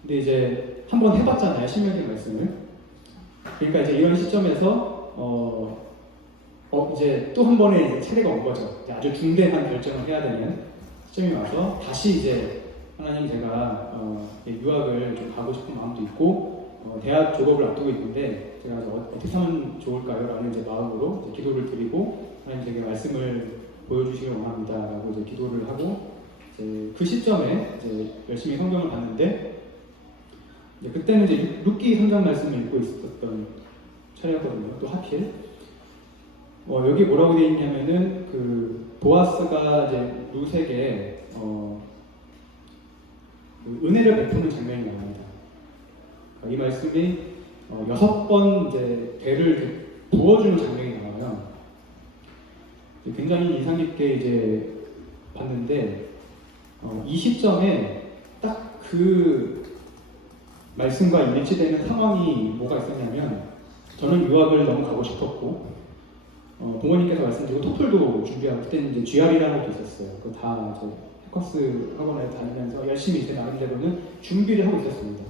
근데 이제 한번 해봤잖아요. 신명기 말씀을. 그러니까 이제 이런 시점에서 이제 또 한 번의 차례가 온 거죠. 아주 중대한 결정을 해야 되는 시점이 와서 다시 이제 하나님 제가 유학을 좀 가고 싶은 마음도 있고 대학 졸업을 앞두고 있는데 제가 어떻게 하면 좋을까요? 라는 이제 마음으로 이제 기도를 드리고 하나님 제게 말씀을 보여주시길 원합니다. 라고 이제 기도를 하고 이제 그 시점에 이제 열심히 성경을 봤는데 그때는 이제 룻기 3장 말씀을 읽고 있었던 차례였거든요. 또 하필 여기 뭐라고 되어 있냐면은 그 보아스가 이제 룻에게 은혜를 베푸는 장면이 나옵니다. 이 말씀이 6번 이제 배를 부어주는 장면이 나와요. 굉장히 인상 깊게 이제 봤는데 이 시점에 딱 그 말씀과 일치되는 상황이 뭐가 있었냐면 저는 유학을 너무 가고 싶었고 부모님께서 말씀드리고 토플도 준비하고 그때는 이제 GR이라는 것도 있었어요. 그거 다 해커스 학원에 다니면서 열심히 이제 나름대로는 준비를 하고 있었습니다.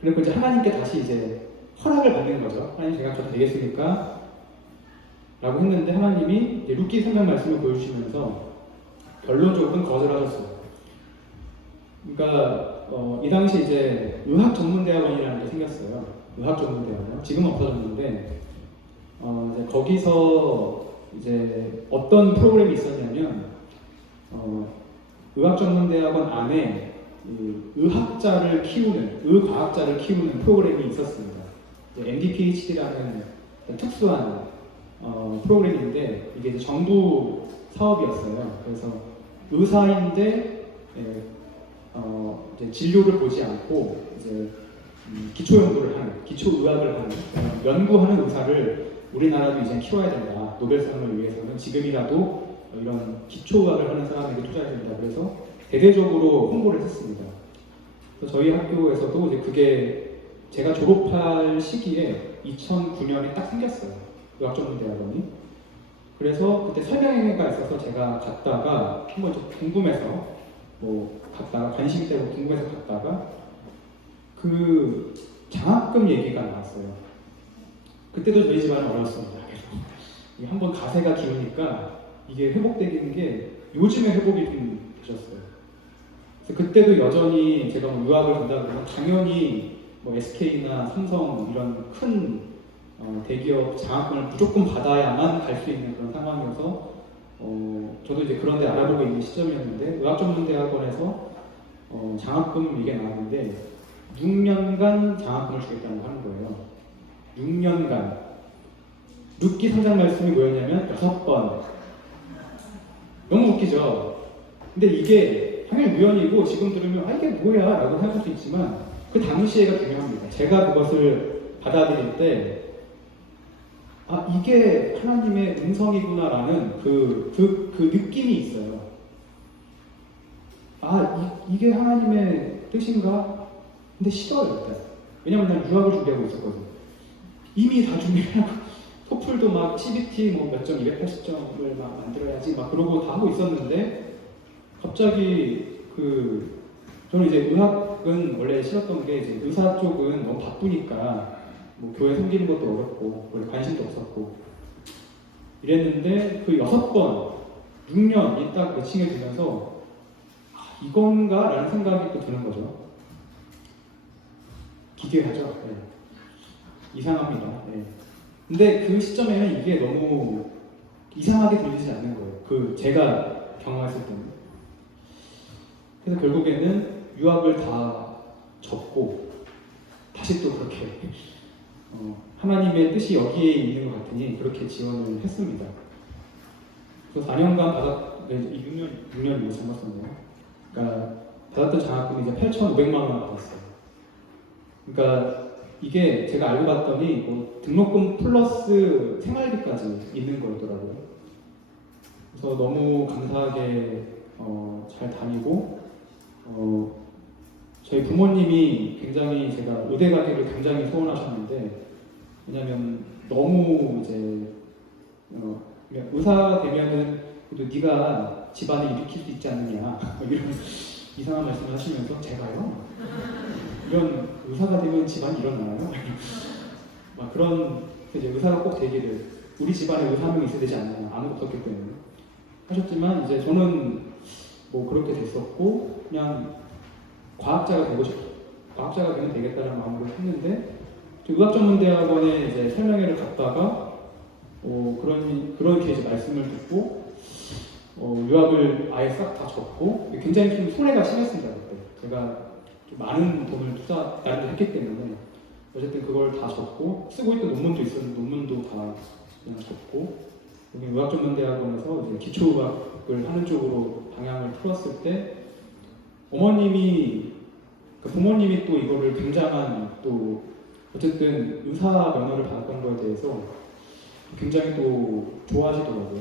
그리고 이제 하나님께 다시 이제 허락을 받는 거죠. 하나님 제가 저도 되겠습니까? 라고 했는데 하나님이 이제 룻기 3장 말씀을 보여주시면서 결론적으로는 거절하셨어요. 그러니까 이 당시 이제 의학전문대학원이라는 게 생겼어요. 의학전문대학원. 지금은 없어졌는데 이제 거기서 이제 어떤 프로그램이 있었냐면 의학전문대학원 안에 의학자를 키우는, 의과학자를 키우는 프로그램이 있었습니다. MD-PhD라는 특수한 프로그램인데 이게 이제 정부 사업이었어요. 그래서 의사인데 이제 진료를 보지 않고 이제 기초 연구를 하는, 기초 의학을 하는, 연구하는 의사를 우리나라도 이제 키워야 된다. 노벨상을 위해서는 지금이라도 이런 기초 의학을 하는 사람에게 투자해야 된다. 그래서 대대적으로 홍보를 했습니다. 그래서 저희 학교에서도 이제 그게 제가 졸업할 시기에 2009년에 딱 생겼어요. 의학전문대학원이. 그래서 그때 설명회가 있어서 제가 갔다가 한번 좀 궁금해서 갔다가 관심이 되고 궁금해서 갔다가 그 장학금 얘기가 나왔어요. 그때도 저희 집안은 어려웠습니다. 그래서 한번 가세가 기우니까 이게 회복되는 게 요즘에 회복이 좀 되셨어요. 그래서 그때도 여전히 제가 유학을 간다 그러면 당연히 SK나 삼성 이런 큰 대기업 장학금을 무조건 받아야만 갈 수 있는 그런 상황이어서 저도 이제 그런 데 알아보고 있는 시점이었는데 의학전문대학원에서 장학금 이게 나왔는데 6년간 장학금을 주겠다는 거 하는 거예요. 6년간. 룻기 3장 말씀이 뭐였냐면 6번. 너무 웃기죠? 근데 이게 당연히 우연이고 지금 들으면 이게 뭐야? 라고 생각할 수 있지만 그 당시에가 중요합니다. 제가 그것을 받아들일 때 이게 하나님의 음성이구나라는 그 느낌이 있어요. 이게 하나님의 뜻인가? 근데 싫어요, 일단. 왜냐면 난 유학을 준비하고 있었거든요. 이미 다 준비를 하고 토플도 막 CBT 뭐 몇 점 280점을 막 만들어야지 막 그러고 다 하고 있었는데 갑자기 저는 이제 의학은 원래 싫었던 게 이제 의사 쪽은 너무 바쁘니까 뭐 교회 섬기는 것도 어렵고 원래 관심도 없었고 이랬는데 그 6번 6년이 딱 매칭이 되면서 이건가? 라는 생각이 또 드는 거죠. 기괴하죠. 네. 이상합니다. 네. 근데 그 시점에는 이게 너무 이상하게 들리지 않는 거예요. 제가 경험했을 때는. 그래서 결국에는 유학을 다 접고 다시 또 그렇게 하나님의 뜻이 여기에 있는 것 같으니 그렇게 지원을 했습니다. 그래서 4년간 6년이 잘못었네요. 그러니까 받았던 장학금이 이제 8,500만 원 받았어요. 그러니까 이게 제가 알고 봤더니 뭐 등록금 플러스 생활비까지 있는 거더라고요. 그래서 너무 감사하게 잘 다니고 저희 부모님이 굉장히 제가 의대 가기를 굉장히 소원하셨는데 왜냐면 너무 이제 의사 되면은 그래도 네가 집안을 일으킬 수 있지 않느냐 이런 이상한 말씀을 하시면서 제가요? 이런 의사가 되면 집안이 일어나요? 막 그런 이제 의사가 꼭 되기를 우리 집안에 의사 한 명 있어야 되지 않느냐 아무도 없었기 때문에 하셨지만 이제 저는 뭐 그렇게 됐었고 그냥 과학자가 되면 되겠다는 마음으로 했는데 의학전문대학원에 이제 설명회를 갔다가 그렇게 이제 말씀을 듣고 유학을 아예 싹 다 접고 굉장히 좀 손해가 심했습니다. 그때 제가 좀 많은 돈을 나름대로 했기 때문에 어쨌든 그걸 다 접고 쓰고 있던 논문도 있었는데 논문도 다 그냥 접고 여기 의학전문대학원에서 이제 기초의학을 하는 쪽으로 방향을 풀었을 때 부모님이 또 이거를 굉장한 또 어쨌든 의사 면허를 받았던 거에 대해서 굉장히 또 좋아하시더라고요.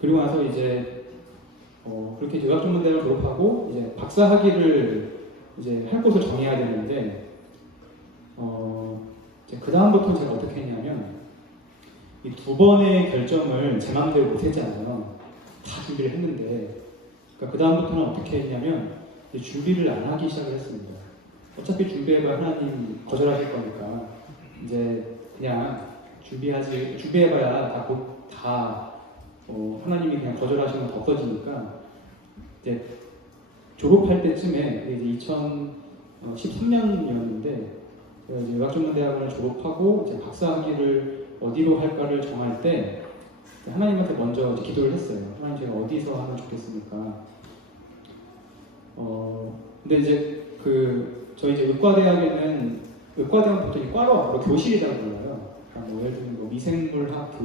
그리고 나서 이제 그렇게 의학전문대를 졸업하고 이제 박사 학위를 이제 할 곳을 정해야 되는데 이제 그 다음부터 제가 어떻게 했냐면 이 2번의 결정을 제 마음대로 못 했잖아요. 다 준비를 했는데 그 다음부터는 어떻게 했냐면 준비를 안 하기 시작을 했습니다. 어차피 준비해봐야 하나님 거절하실 거니까 이제 그냥 준비해봐야 다 하나님이 그냥 거절하시면 더 없어지니까 이제 졸업할 때쯤에 이제 2013년이었는데 이제 의학전문대학원을 졸업하고 이제 박사학위를 어디로 할까를 정할 때 하나님한테 먼저 이제 기도를 했어요. 하나님 제가 어디서 하면 좋겠습니까? 근데 이제 저희 이제 의과대학은 보통 과로 교실이라고 불러요. 그러니까 뭐 예를 들면 뭐 미생물학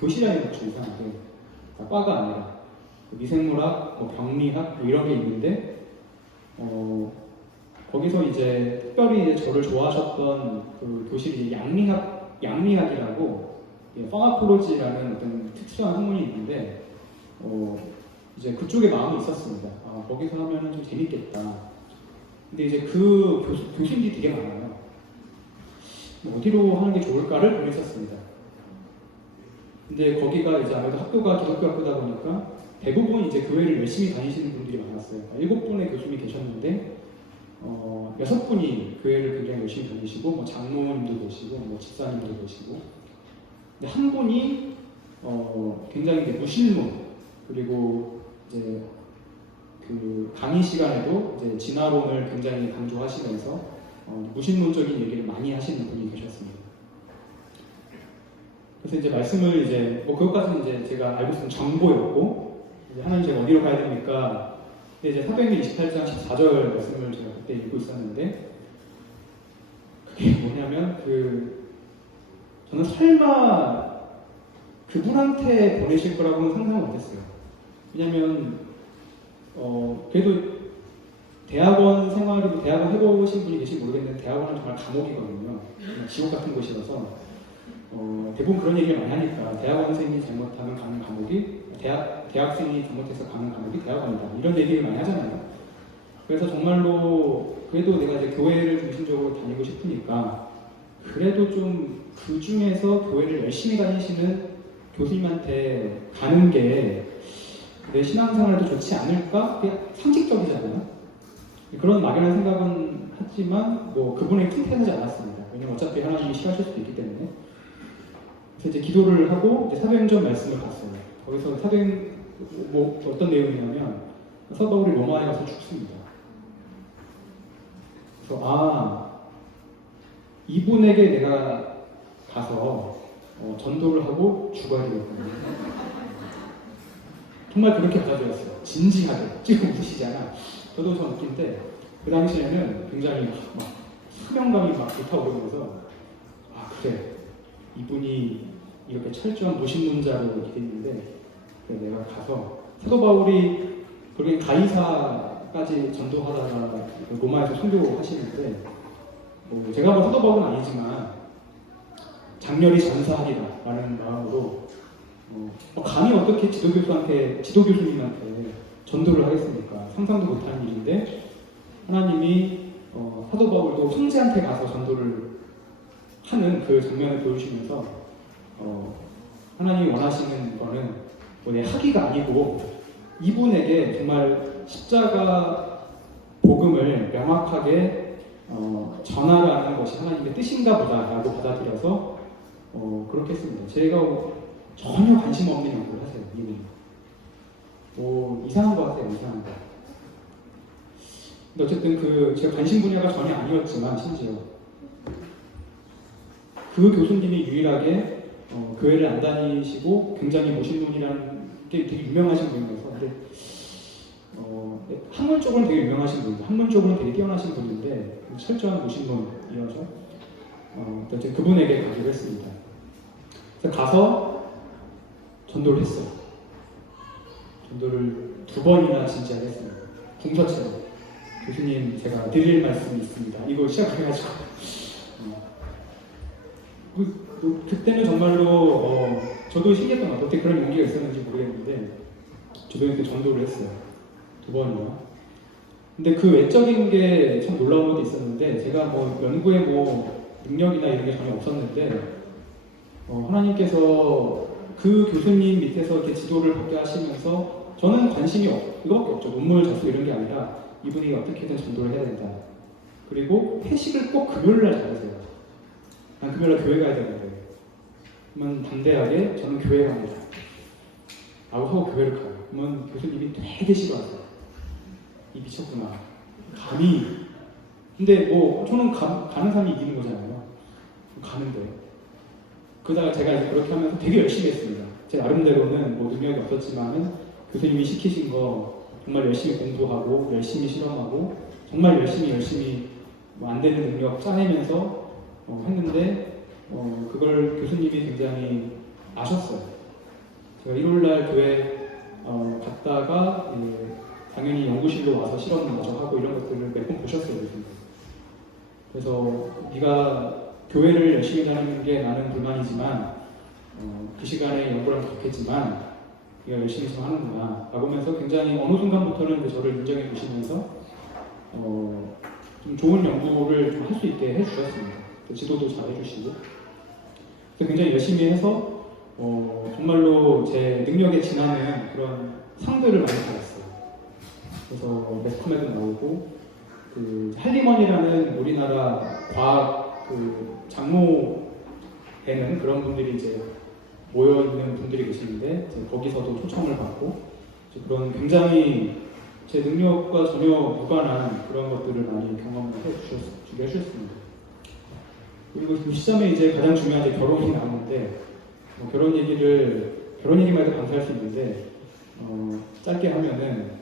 교실이라는 게 좀 이상하게 과가 아니라 미생물학, 뭐 병리학 뭐 이런 게 있는데 거기서 이제 특별히 이제 저를 좋아하셨던 그 교실이 양리학이라고 파마콜로지라는 어떤 특수한 학문이 있는데 이제 그쪽에 마음이 있었습니다. 거기서 하면은 좀 재밌겠다. 근데 이제 그 교수님들이 되게 많아요. 어디로 하는 게 좋을까를 고민했었습니다. 근데 거기가 이제 아무래도 학교가 기독교 학교다 보니까 대부분 이제 교회를 열심히 다니시는 분들이 많았어요. 7분의 교수님이 계셨는데 6분이 교회를 굉장히 열심히 다니시고 뭐 장로님도 계시고 뭐 집사님도 계시고 근데 한 분이 굉장히 이제 무신론 그리고 이제 그 강의 시간에도 이제 진화론을 굉장히 강조하시면서 무신론적인 얘기를 많이 하시는 분이 계셨습니다. 그래서 이제 말씀을 이제 그것까지는 이제 제가 알고 있었던 정보였고 이제 하나님 제가 어디로 가야 됩니까? 근데 이제 사도행전 28장 14절 말씀을 제가 그때 읽고 있었는데 그게 뭐냐면 저는 설마 그분한테 보내실 거라고는 상상을 못했어요. 왜냐면 그래도 대학원 생활을 대학원 해보신 분이 계신지 모르겠는데 대학원은 정말 감옥이거든요. 지옥 같은 곳이라서 대부분 그런 얘기를 많이 하니까 대학원생이 잘못하면 가는 감옥이 대학생이 잘못해서 가는 감옥이 대학원이다 이런 얘기를 많이 하잖아요. 그래서 정말로 그래도 내가 이제 교회를 중심적으로 다니고 싶으니까 그래도 좀 그 중에서 교회를 열심히 다니시는 교수님한테 가는 게 내 신앙생활도 좋지 않을까? 그게 상식적이잖아요. 그런 막연한 생각은 하지만 뭐 그분의 틈타지 않았습니다. 왜냐면 어차피 하나님이 싫어하실 수도 있기 때문에. 그래서 이제 기도를 하고 이제 사도행전 말씀을 봤어요. 거기서 사도행 뭐 어떤 내용이냐면 사도 바울이 로마에 가서 죽습니다. 그래서 이분에게 내가 가서 전도를 하고 죽어야 되겠구나. 정말 그렇게 받아들였어요. 진지하게. 지금 웃으시잖아. 저도 좀 웃긴데 그 당시에는 굉장히 막 사명감이 막 불타오르면서 그래. 이분이 이렇게 철저한 무신론자로 이렇게 있는데 그래, 내가 가서 사도 바울이 그렇게 가이사까지 전도하다가 로마에서 순교하시는데 제가 뭐 사도 바울은 아니지만 장렬히 전사하리라라는 마음으로 감히 어떻게 지도교수님한테 전도를 하겠습니까? 상상도 못하는 일인데 하나님이 사도 바울도 황제한테 가서 전도를 하는 그 장면을 보여주시면서 하나님이 원하시는 거는 내 학위가 아니고 이분에게 정말 십자가 복음을 명확하게 전하라는 것이 하나님의 뜻인가 보다라고 받아들여서 그렇게 했습니다. 제가 전혀 관심 없는 연구를 하세요. 이분이. 이상한 거 같아요. 이상한 거. 근데 어쨌든 제가 관심 분야가 전혀 아니었지만 심지어 그 교수님이 유일하게 교회를 안 다니시고 굉장히 모신론이라는 게 되게 유명하신 분이어서 근데 학문 쪽으로는 되게 유명하신 분이고 학문 쪽으로는 되게 뛰어나신 분인데 철저한 모신론이어서 어쨌든 그분에게 가기로 했습니다. 그래서 가서 전도를 했어요. 전도를 2번이나 진지하게 했습니다. 궁서체로 교수님 제가 드릴 말씀이 있습니다. 이거 시작해가지고 그때는 정말로 저도 신기했던 것 같아요. 어떻게 그런 용기가 있었는지 모르겠는데 저도 이렇게 전도를 했어요. 2번이나. 근데 그 외적인 게 참 놀라운 것도 있었는데 제가 연구에 능력이나 이런 게 전혀 없었는데 하나님께서 그 교수님 밑에서 이렇게 지도를 받게 하시면서 저는 관심이 이거밖에 없죠. 논문 접수 이런 게 아니라 이분이 어떻게든 전도를 해야 된다. 그리고 회식을 꼭 금요일날 잡으세요. 난 금요일날 교회 가야 되는데 그러면 담대하게 저는 교회 갑니다. 라고 하고 교회를 가요. 그러면 교수님이 되게 싫어하세요. 이 미쳤구나. 감히. 근데 저는 가는 사람이 이기는 거잖아요. 가는데. 그러다가 제가 이제 그렇게 하면서 되게 열심히 했습니다. 제 나름대로는 능력이 없었지만은 교수님이 시키신 거 정말 열심히 공부하고 열심히 실험하고 정말 열심히 안 되는 능력 짜내면서 했는데 그걸 교수님이 굉장히 아셨어요. 제가 일요일날 교회 갔다가 당연히 연구실로 와서 실험 마저 하고 이런 것들을 몇 번 보셨어요. 교수님. 그래서 네가 교회를 열심히 다니는 게 나는 불만이지만 그 시간에 연구를 하면 좋겠지만 네가 열심히 좀 하는구나 라고 하면서 굉장히 어느 순간부터는 저를 인정해 주시면서 좀 좋은 연구를 좀 할 수 있게 해주셨습니다. 지도도 잘 해주시고 그래서 굉장히 열심히 해서 정말로 제 능력에 지나는 그런 상들을 많이 받았어요. 그래서 매스컴에도 나오고 할리먼이라는 우리나라 과학 장모되는 그런 분들이 이제 모여있는 분들이 계시는데 거기서도 초청을 받고 그런 굉장히 제 능력과 전혀 무관한 그런 것들을 많이 경험을 해주게 해주셨습니다. 그리고 그 시점에 이제 가장 중요한 결혼이 나오는데 결혼 얘기만 해도 감사할 수 있는데 짧게 하면은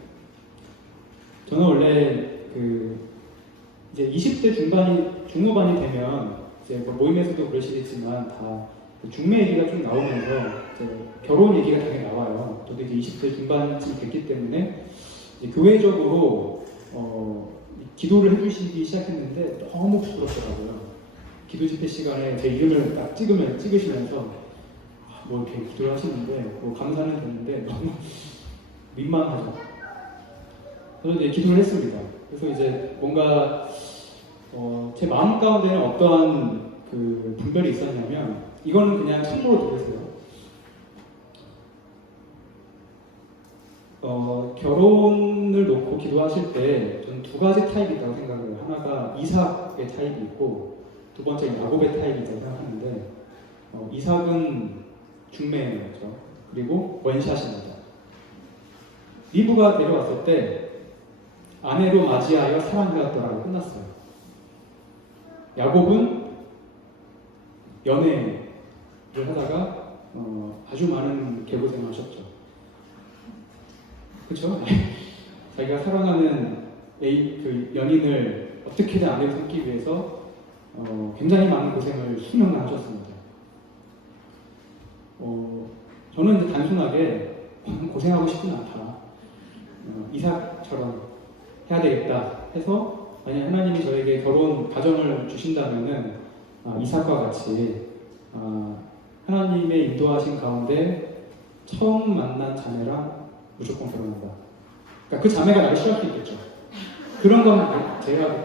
저는 원래 이제 20대 중후반이 되면 이제 모임에서도 그러시겠지만 다 중매 얘기가 좀 나오면서 결혼 얘기가 되게 나와요. 저도 이제 20대 중반쯤 됐기 때문에 이제 교회적으로 기도를 해주시기 시작했는데 너무 부끄럽더라고요. 기도 집회 시간에 제 이름을 딱 찍으시면서 이렇게 기도를 하시는데 감사는 됐는데 너무 민망하죠. 저는 이제 기도를 했습니다. 그래서 이제 뭔가 제 마음 가운데는 어떠한 그 분별이 있었냐면 이거는 그냥 참고로 들으세요. 결혼을 놓고 기도하실 때 저는 두 가지 타입이 있다고 생각해요. 하나가 이삭의 타입이 있고 두 번째 야곱의 타입이 있다고 생각하는데 이삭은 중매인 거죠. 그리고 원샷입니다. 리브가 데려왔을 때 아내로 맞이하여 사랑하였더라고 끝났어요. 야곱은 연애를 하다가 아주 많은 개고생을 하셨죠. 그렇죠? 자기가 사랑하는 그 연인을 어떻게든 아내로 삼기 위해서 굉장히 많은 고생을 수년간 하셨습니다. 저는 이제 단순하게 고생하고 싶진 않다. 이삭처럼 해야 되겠다 해서 만약 하나님이 저에게 결혼 가정을 주신다면은 이삭과 같이 하나님의 인도하신 가운데 처음 만난 자매랑 무조건 결혼한다. 그러니까 그 자매가 나를 싫어할 수 있겠죠. 그런 건 제가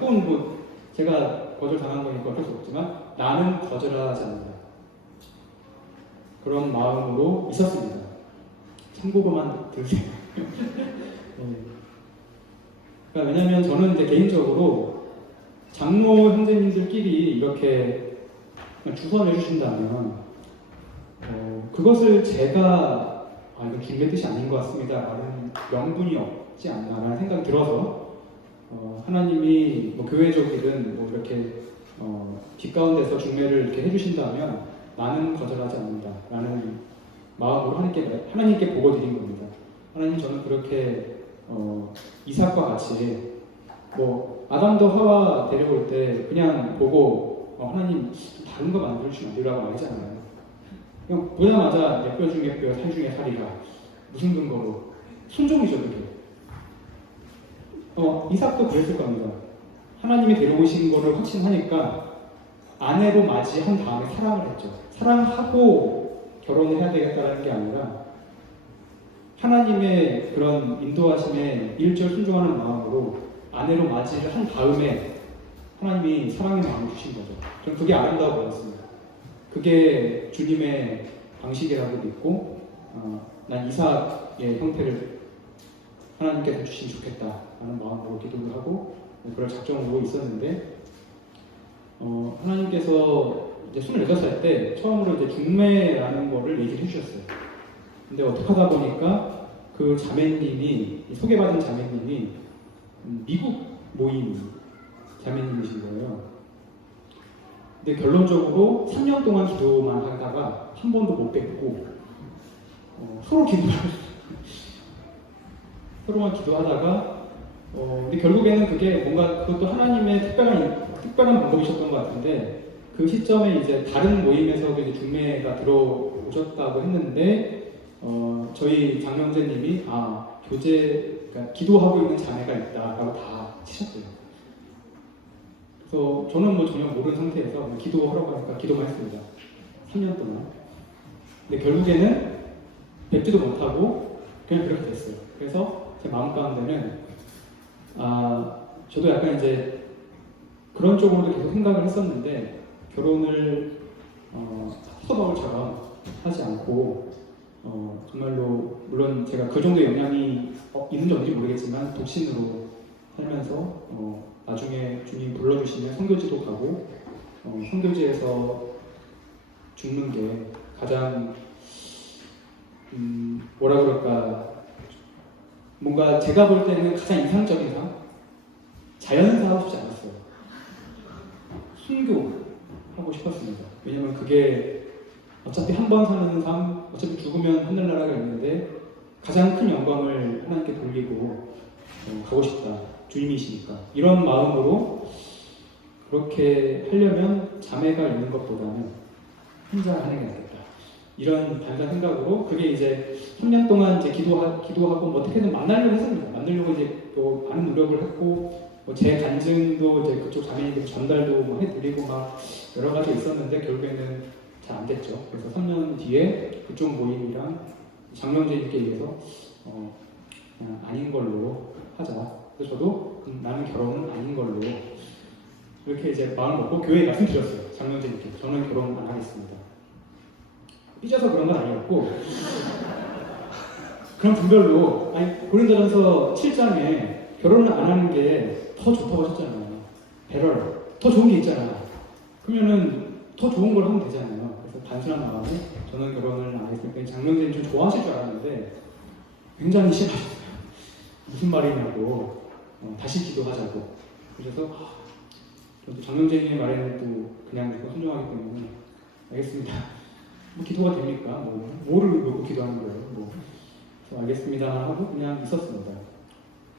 제가 거절당한 거니까 어쩔 수 없지만 나는 거절하지 않는다. 그런 마음으로 있었습니다. 참고로만 들으세요. 그러니까 왜냐면 저는 이제 개인적으로 장로 형제님들끼리 이렇게 주선해 주신다면 그것을 제가 이건 주님의 뜻이 아닌 것 같습니다 라는 명분이 없지 않나라는 생각이 들어서 하나님이 뭐 교회적이든 뭐 이렇게 뒷가운데서 중매를 이렇게 해주신다면 나는 거절하지 않는다 라는 마음으로 하나님께 보고 드린 겁니다. 하나님 저는 그렇게 이삭과 같이 뭐 아담도 하와 데려올 때 그냥 보고 하나님 다른 거 만들어주시면 안 되라고 말하잖아요. 그냥 보자마자 내 뼈 중에 뼈, 살 중에 살이라 무슨 근거로 순종이죠 그게. 이삭도 그랬을 겁니다. 하나님이 데려오신 거를 확신하니까 아내로 맞이한 다음에 사랑을 했죠. 사랑하고 결혼을 해야 되겠다는 게 아니라 하나님의 그런 인도하심에 일절 순종하는 마음으로 아내로 맞이를 한 다음에 하나님이 사랑의 마음을 주신 거죠. 저는 그게 아름다워 보였습니다. 그게 주님의 방식이라고 믿고 난 이삭의 형태를 하나님께서 주시면 좋겠다라는 마음으로 기도를 하고 그럴 작정으로 있었는데 하나님께서 이제 26살 때 처음으로 이제 중매라는 거를 얘기를 해주셨어요. 근데 어떻게 하다 보니까 그 자매님이 소개받은 자매님이 미국 모임 자매님이신 거예요. 근데 결론적으로 3년 동안 기도만 하다가 한 번도 못 뵙고 서로만 기도하다가 근데 결국에는 그게 뭔가 그것도 하나님의 특별한 방법이셨던 것 같은데 그 시점에 이제 다른 모임에서 이제 중매가 들어오셨다고 했는데 저희 장명재님이 그러니까 기도하고 있는 자매가 있다라고 다 치셨어요. 그래서 저는 뭐 전혀 모르는 상태에서 기도하라고 하니까 기도만 했습니다. 3년 동안. 근데 결국에는 뵙지도 못하고 그냥 그렇게 됐어요. 그래서 제 마음 가운데는 저도 약간 이제 그런 쪽으로도 계속 생각을 했었는데 결혼을 사서바울처럼 하지 않고 정말로 물론 제가 그 정도의 영향이 있는지 없는지 모르겠지만 독신으로 살면서 나중에 주님 불러주시면 선교지도 가고 선교지에서 죽는 게 가장 뭐라 그럴까 뭔가 제가 볼 때는 가장 이상적인 삶 자연사 하고 싶지 않았어요. 순교하고 싶었습니다. 왜냐면 그게 어차피 한 번 사는 삶 어차피 죽으면 하늘나라가 있는데 가장 큰 영광을 하나님께 돌리고 가고 싶다. 주님이시니까 이런 마음으로 그렇게 하려면 자매가 있는 것보다는 혼자 하는 게 낫겠다. 이런 단순한 생각으로 그게 이제 3년 동안 이제 기도하고 뭐 어떻게든 만나려고 했습니다. 만나려고 이제 또 많은 노력을 했고 제 간증도 이제 그쪽 자매님들 전달도 뭐 해드리고 막 여러 가지 있었는데 결국에는 잘 안 됐죠. 그래서 3년 뒤에 그쪽 모임이랑 장명재님께 의해서 그냥 아닌 걸로 하자. 그래서 저도 나는 결혼은 아닌 걸로 이렇게 이제 마음을 먹고 교회에 말씀드렸어요. 장로님께 저는 결혼 안 하겠습니다. 삐져서 그런 건 아니었고 그런 분별로 고린도전서 7장에 결혼을 안 하는 게 더 좋다고 하셨잖아요. 배럴 더 좋은 게 있잖아. 그러면은 더 좋은 걸 하면 되잖아요. 그래서 단순한 마음에 저는 결혼을 안 하겠습니다. 장로님 좀 좋아하실 줄 알았는데 굉장히 싫어하셨어요. 무슨 말이냐고 다시 기도하자고. 그래서 장명재님의 말에는 또 그냥 순종하기 때문에 알겠습니다. 뭐 기도가 됩니까? 뭐를 놓고 기도하는 거예요? 그래서 알겠습니다 하고 그냥 있었습니다.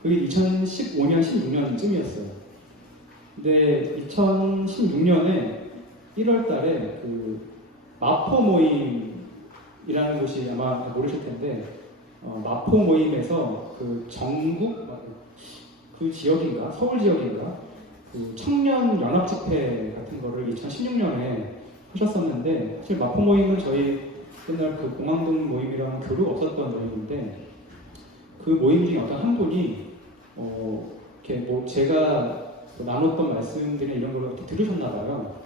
그게 2015년, 16년쯤이었어요. 근데 2016년에 1월 달에 그 마포 모임이라는 곳이 아마 모르실 텐데 마포 모임에서 그 전국 그 지역인가 서울 지역인가 그 청년 연합 집회 같은 거를 2016년에 하셨었는데 사실 마포 모임은 저희 옛날 그 공항동 모임이랑 교류 없었던 모임인데 그 모임 중에 어떤 한 분이 이렇게 뭐 제가 나눴던 말씀들이나 이런 걸 이렇게 들으셨나 봐요.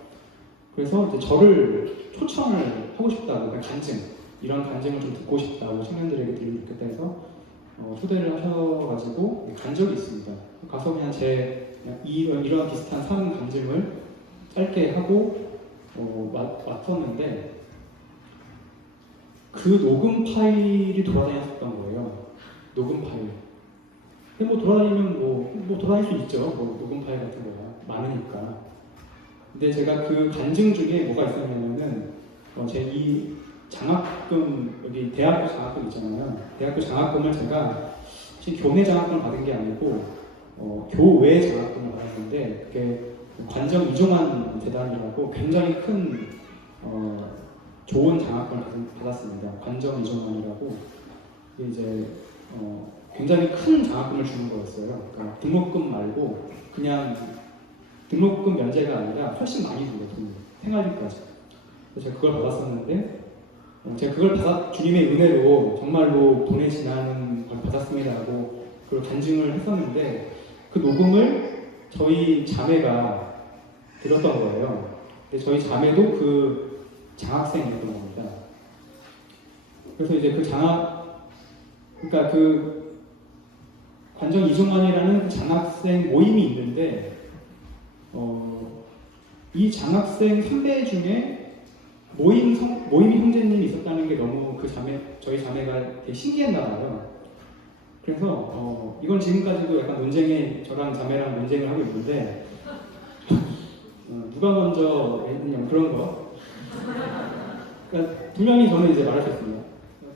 그래서 이제 저를 초청을 하고 싶다고, 그러니까 이런 간증을 좀 듣고 싶다고 청년들에게 들으면 좋겠다 해서 초대를 하셔가지고 간 적이 있습니다. 가서 그냥 이런 비슷한 삶 간증을 짧게 하고 왔었는데 그 녹음 파일이 돌아다녔던 거예요. 녹음 파일. 근데 돌아다니면 돌아다닐 수 있죠. 녹음 파일 같은 거가 많으니까. 근데 제가 그 간증 중에 뭐가 있었냐면은 제 이 장학금, 여기 대학교 장학금 있잖아요. 대학교 장학금을 제가 사실 교내 장학금을 받은 게 아니고 교외 장학금을 받았는데 그게 관정 이종환 재단이라고 굉장히 큰 좋은 장학금을 받았습니다. 관정 이종환이라고 이제 굉장히 큰 장학금을 주는 거였어요. 그러니까 등록금 말고 그냥 등록금 면제가 아니라 훨씬 많이 줘요. 생활비까지. 그래서 제가 그걸 받았었는데 제가 그걸 주님의 은혜로 정말로 돈에 지나는 걸 받았습니다라고 그걸 간증을 했었는데 그 녹음을 저희 자매가 들었던 거예요. 근데 저희 자매도 그 장학생이었던 겁니다. 그래서 이제 그러니까 그 관정 이종환이라는 그 장학생 모임이 있는데 이 장학생 선배 중에 모임 형제님이 있었다는 게 너무 저희 자매가 되게 신기했나 봐요. 그래서 이건 지금까지도 약간 저랑 자매랑 논쟁을 하고 있는데 누가 먼저 했냐 그런 거. 그러니까 분명히 저는 이제 말할 수 있습니다.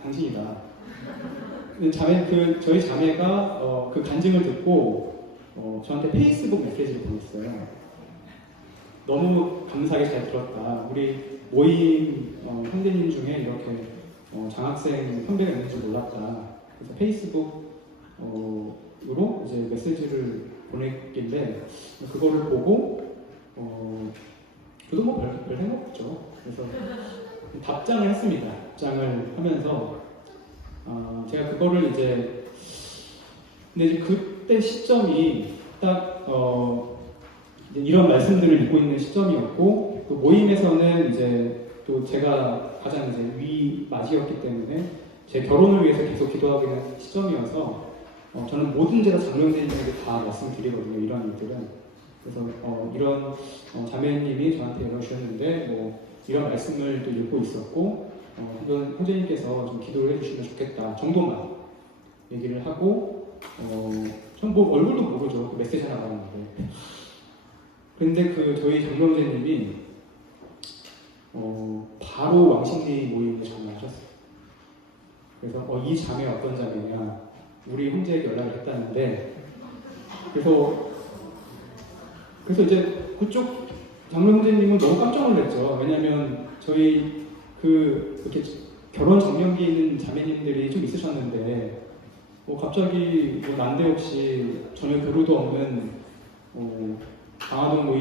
당신이다. 저희 자매가 그 간증을 듣고 저한테 페이스북 메시지를 보냈어요. 너무 감사하게 잘 들었다. 우리 모임 형제님 중에 이렇게 장학생 선배가 있는 줄 몰랐다. 그래서 페이스북으로 이제 메시지를 보냈길래 그거를 보고 저도 별 생각 없죠. 그래서 답장을 했습니다. 답장을 하면서 제가 그거를 근데 이제 그때 시점이 딱 이런 말씀들을 읽고 있는 시점이었고 그 모임에서는 이제 또 제가 가장 이제 위맞이였기 때문에 제 결혼을 위해서 계속 기도하고 있는 시점이어서 저는 뭐든지 다 장로님에게 다 말씀드리거든요. 이런 일들은. 그래서 이런 자매님이 저한테 연락 주셨는데 이런 말씀을 또 읽고 있었고 이건 형제님께서 좀 기도를 해주시면 좋겠다 정도만 얘기를 하고 전 얼굴도 모르죠. 그 메시지 하나 나왔는데 근데 저희 장명재님이 바로 왕십리 모임에 전화하셨어요. 그래서 이 자매 어떤 자매냐 우리 형제에게 연락을 했다는데 그래서 이제 그쪽 장로 형제님은 너무 깜짝 놀랐죠. 왜냐면 저희 이렇게 결혼 정년기에 있는 자매님들이 좀 있으셨는데 갑자기 난데없이 전혀 교류도 없는 강화동 모임